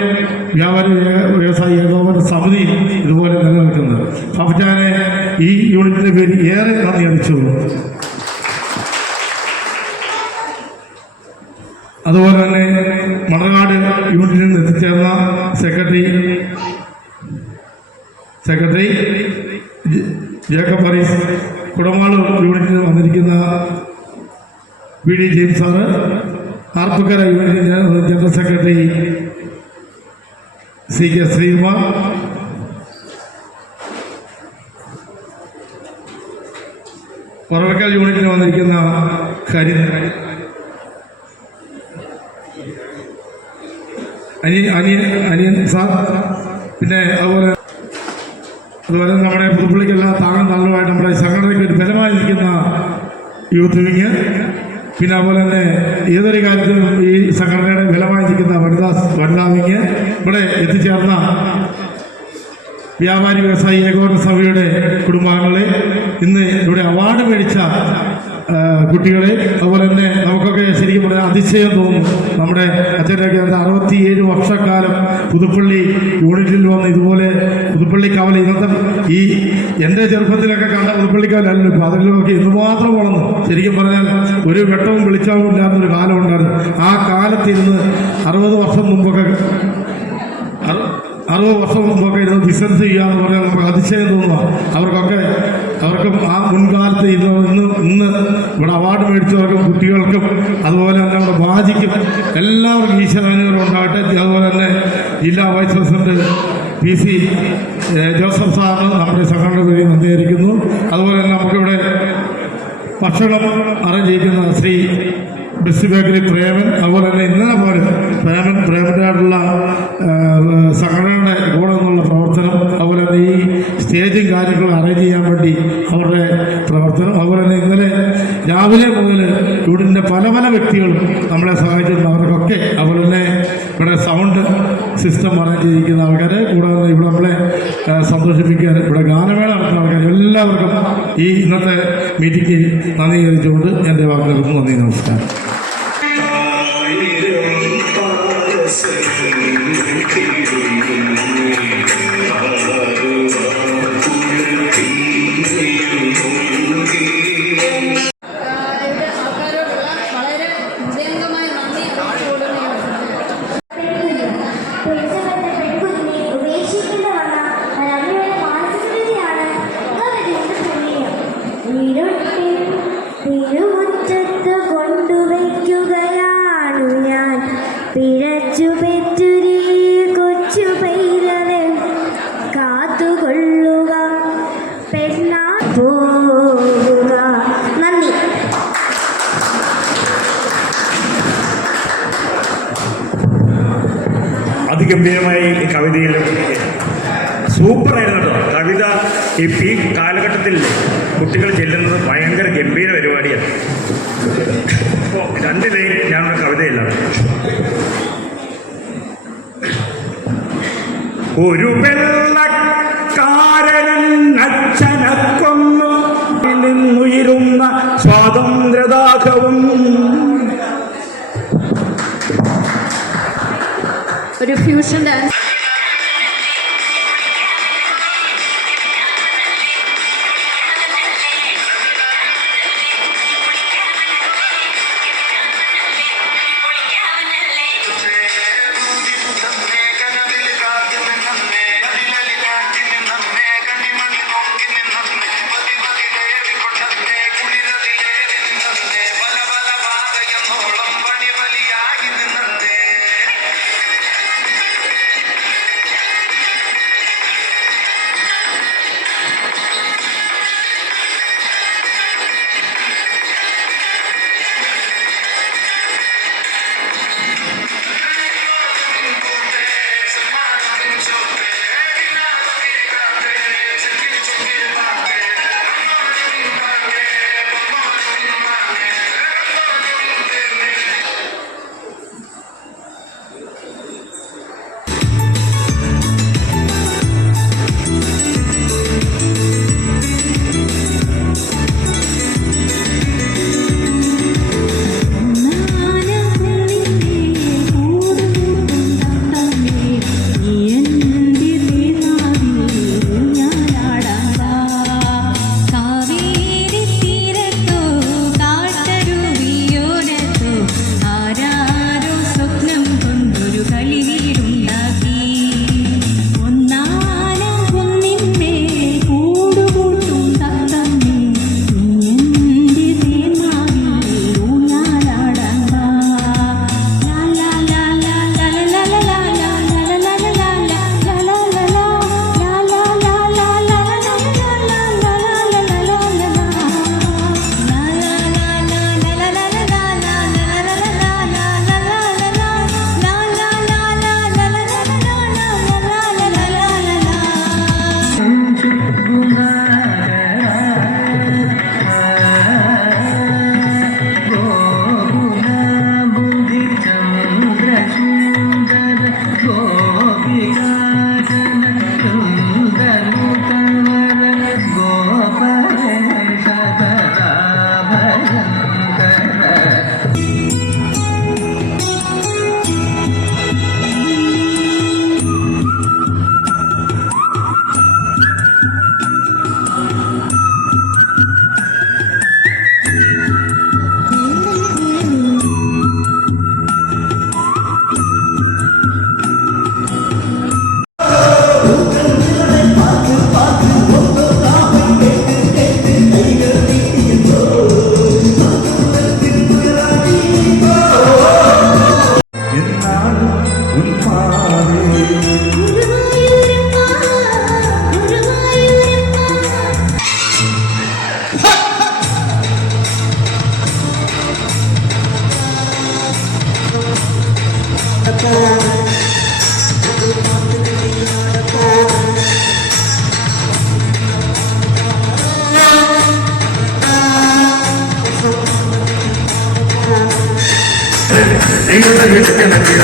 വ്യാപാരി വ്യവസായ ഏകോപന സമിതി ഇതുപോലെ നിലനിൽക്കുന്നത്. പാപ്പച്ചാനെ ഈ യൂണിറ്റിൻ്റെ പേര് ഏറെ നന്ദി അറിയിച്ചു. അതുപോലെ തന്നെ മണർകാട് യൂണിറ്റിൽ നിന്ന് എത്തിച്ചേർന്ന സെക്രട്ടറി ജേക്കബ് മറീസ്, കുടമാളൂർ യൂണിറ്റിൽ വന്നിരിക്കുന്ന BD James sir, Arpookara unit general secretary CK Sreekumar, Paravakkal യൂണിറ്റിൽ വന്നിരിക്കുന്ന അനിയൻ സാർ, പിന്നെ അതുപോലെ നമ്മുടെ പുതുപ്പള്ളിക്കെല്ലാം താങ്ങും തള്ളുമായിട്ട് നമ്മുടെ സംഘടനയ്ക്ക് ഒരു ബലമായി നിൽക്കുന്ന യൂത്ത് വിങ്, പിന്നെ അതുപോലെ തന്നെ ഏതൊരു കാര്യത്തിലും ഈ സംഘടനയുടെ ബലമായി നിൽക്കുന്ന വനിതാ വിങ്, ഇവിടെ എത്തിച്ചേർന്ന വ്യാപാരി വ്യവസായി ഏകോപന സഭയുടെ കുടുംബാംഗങ്ങളെ, ഇന്ന് ഇവിടെ അവാർഡ് മേടിച്ച കുട്ടികളെ, അതുപോലെ തന്നെ നമുക്കൊക്കെ ശരിക്കും പറഞ്ഞാൽ അതിശയം തോന്നും. നമ്മുടെ അച്ഛനൊക്കെ 67 വർഷക്കാലം പുതുപ്പള്ളി യൂണിറ്റിൽ വന്ന് ഇതുപോലെ പുതുപ്പള്ളി കവല, ഇന്നത്തെ ഈ എൻ്റെ ചെറുപ്പത്തിലൊക്കെ കണ്ട പുതുപ്പള്ളി കവലല്ലോ ഇപ്പോൾ, അതിലൊക്കെ എന്തുമാത്രം വളർന്നു. ശരിക്കും പറഞ്ഞാൽ ഒരു വെട്ടവും വെളിച്ചവും ഇല്ലാത്തൊരു കാലം ഉണ്ടായിരുന്നു. ആ കാലത്തിരുന്ന് 60 വർഷം മുമ്പൊക്കെ ഇരുന്ന് ബിസിനസ് ചെയ്യുക എന്ന് പറഞ്ഞാൽ നമുക്ക് അതിശയം തോന്നുക. അവർക്കും ആ മുൻകാലത്ത് ഇന്ന് ഇവിടെ അവാർഡ് മേടിച്ചവർക്കും കുട്ടികൾക്കും അതുപോലെ തന്നെ നമ്മുടെ ബാജിക്കും എല്ലാവർക്കും ഈശ്വരാനുഗ്രഹം ഉണ്ടാകട്ടെ. അതുപോലെ തന്നെ ജില്ലാ വൈസ് പ്രസിഡന്റ് PC ജോസഫ് സാറിന് നമ്മുടെ സംഘടന വഴി നന്ദിയിരിക്കുന്നു. അതുപോലെ തന്നെ നമുക്കിവിടെ ഭക്ഷണം അറേഞ്ച് ചെയ്യുന്ന ശ്രീ ബെസ്റ്റ് ബേക്കറി പ്രേമൻ, അതുപോലെ തന്നെ ഇന്നലെ പോലെ പ്രേമനായിട്ടുള്ള സംഘടനയുടെ കൂടെ നിന്നുള്ള പ്രവർത്തനം, അതുപോലെ തന്നെ ഈ സ്റ്റേജും കാര്യങ്ങളും അറേഞ്ച് ചെയ്യാൻ വേണ്ടി അവരുടെ പ്രവർത്തനം, അതുപോലെ തന്നെ ഇന്നലെ രാവിലെ മുതൽ ഇവിടുത്തെ പല വ്യക്തികളും നമ്മളെ സഹായിച്ചിട്ടുണ്ട്. അവർക്കൊക്കെ അതുപോലെ തന്നെ ഇവിടെ സൗണ്ട് സിസ്റ്റം അറേഞ്ച് ചെയ്തിരിക്കുന്ന ആൾക്കാർ, കൂടാതെ ഇവിടെ നമ്മളെ സന്തോഷിപ്പിക്കാൻ ഇവിടെ ഗാനമേള നടത്തുന്ന ആൾക്കാർ, എല്ലാവർക്കും ഈ ഇന്നത്തെ മീറ്റിംഗ് നന്ദീകരിച്ചുകൊണ്ട് എൻ്റെ വാക്കുകൾക്ക് നന്ദി, നമസ്കാരം. തിരുമുറ്റത്ത് കൊണ്ടുവയ്ക്കുകയാണു ഞാൻ പിഴച്ചു പെറ്റുരീ കൊച്ചു പൈതലെ കാത്തുകൊള്ളുക പെണ്ണാ പോവുക. നന്ദി. അതിഗംഭീരമായ ഈ കവിതയിലും സൂപ്പറായിരുന്നു കേട്ടോ കവിത. ഈ കാലഘട്ടത്തിൽ കുട്ടികൾ ചെല്ലുന്നത് ഭയങ്കര ഗംഭീര പരിപാടിയാണ്. അപ്പോൾ 2 ലൈൻ ഞാനൊരു കവിതയിലാണ്. ഒരു വെള്ളക്കാരൻ അച്ഛനെ കൊന്നു നിന്നുയരുന്ന സ്വാതന്ത്ര്യദാഹവും ഒരു ഫ്യൂഷൻ ഡാൻസ്. കുടുംബത്തില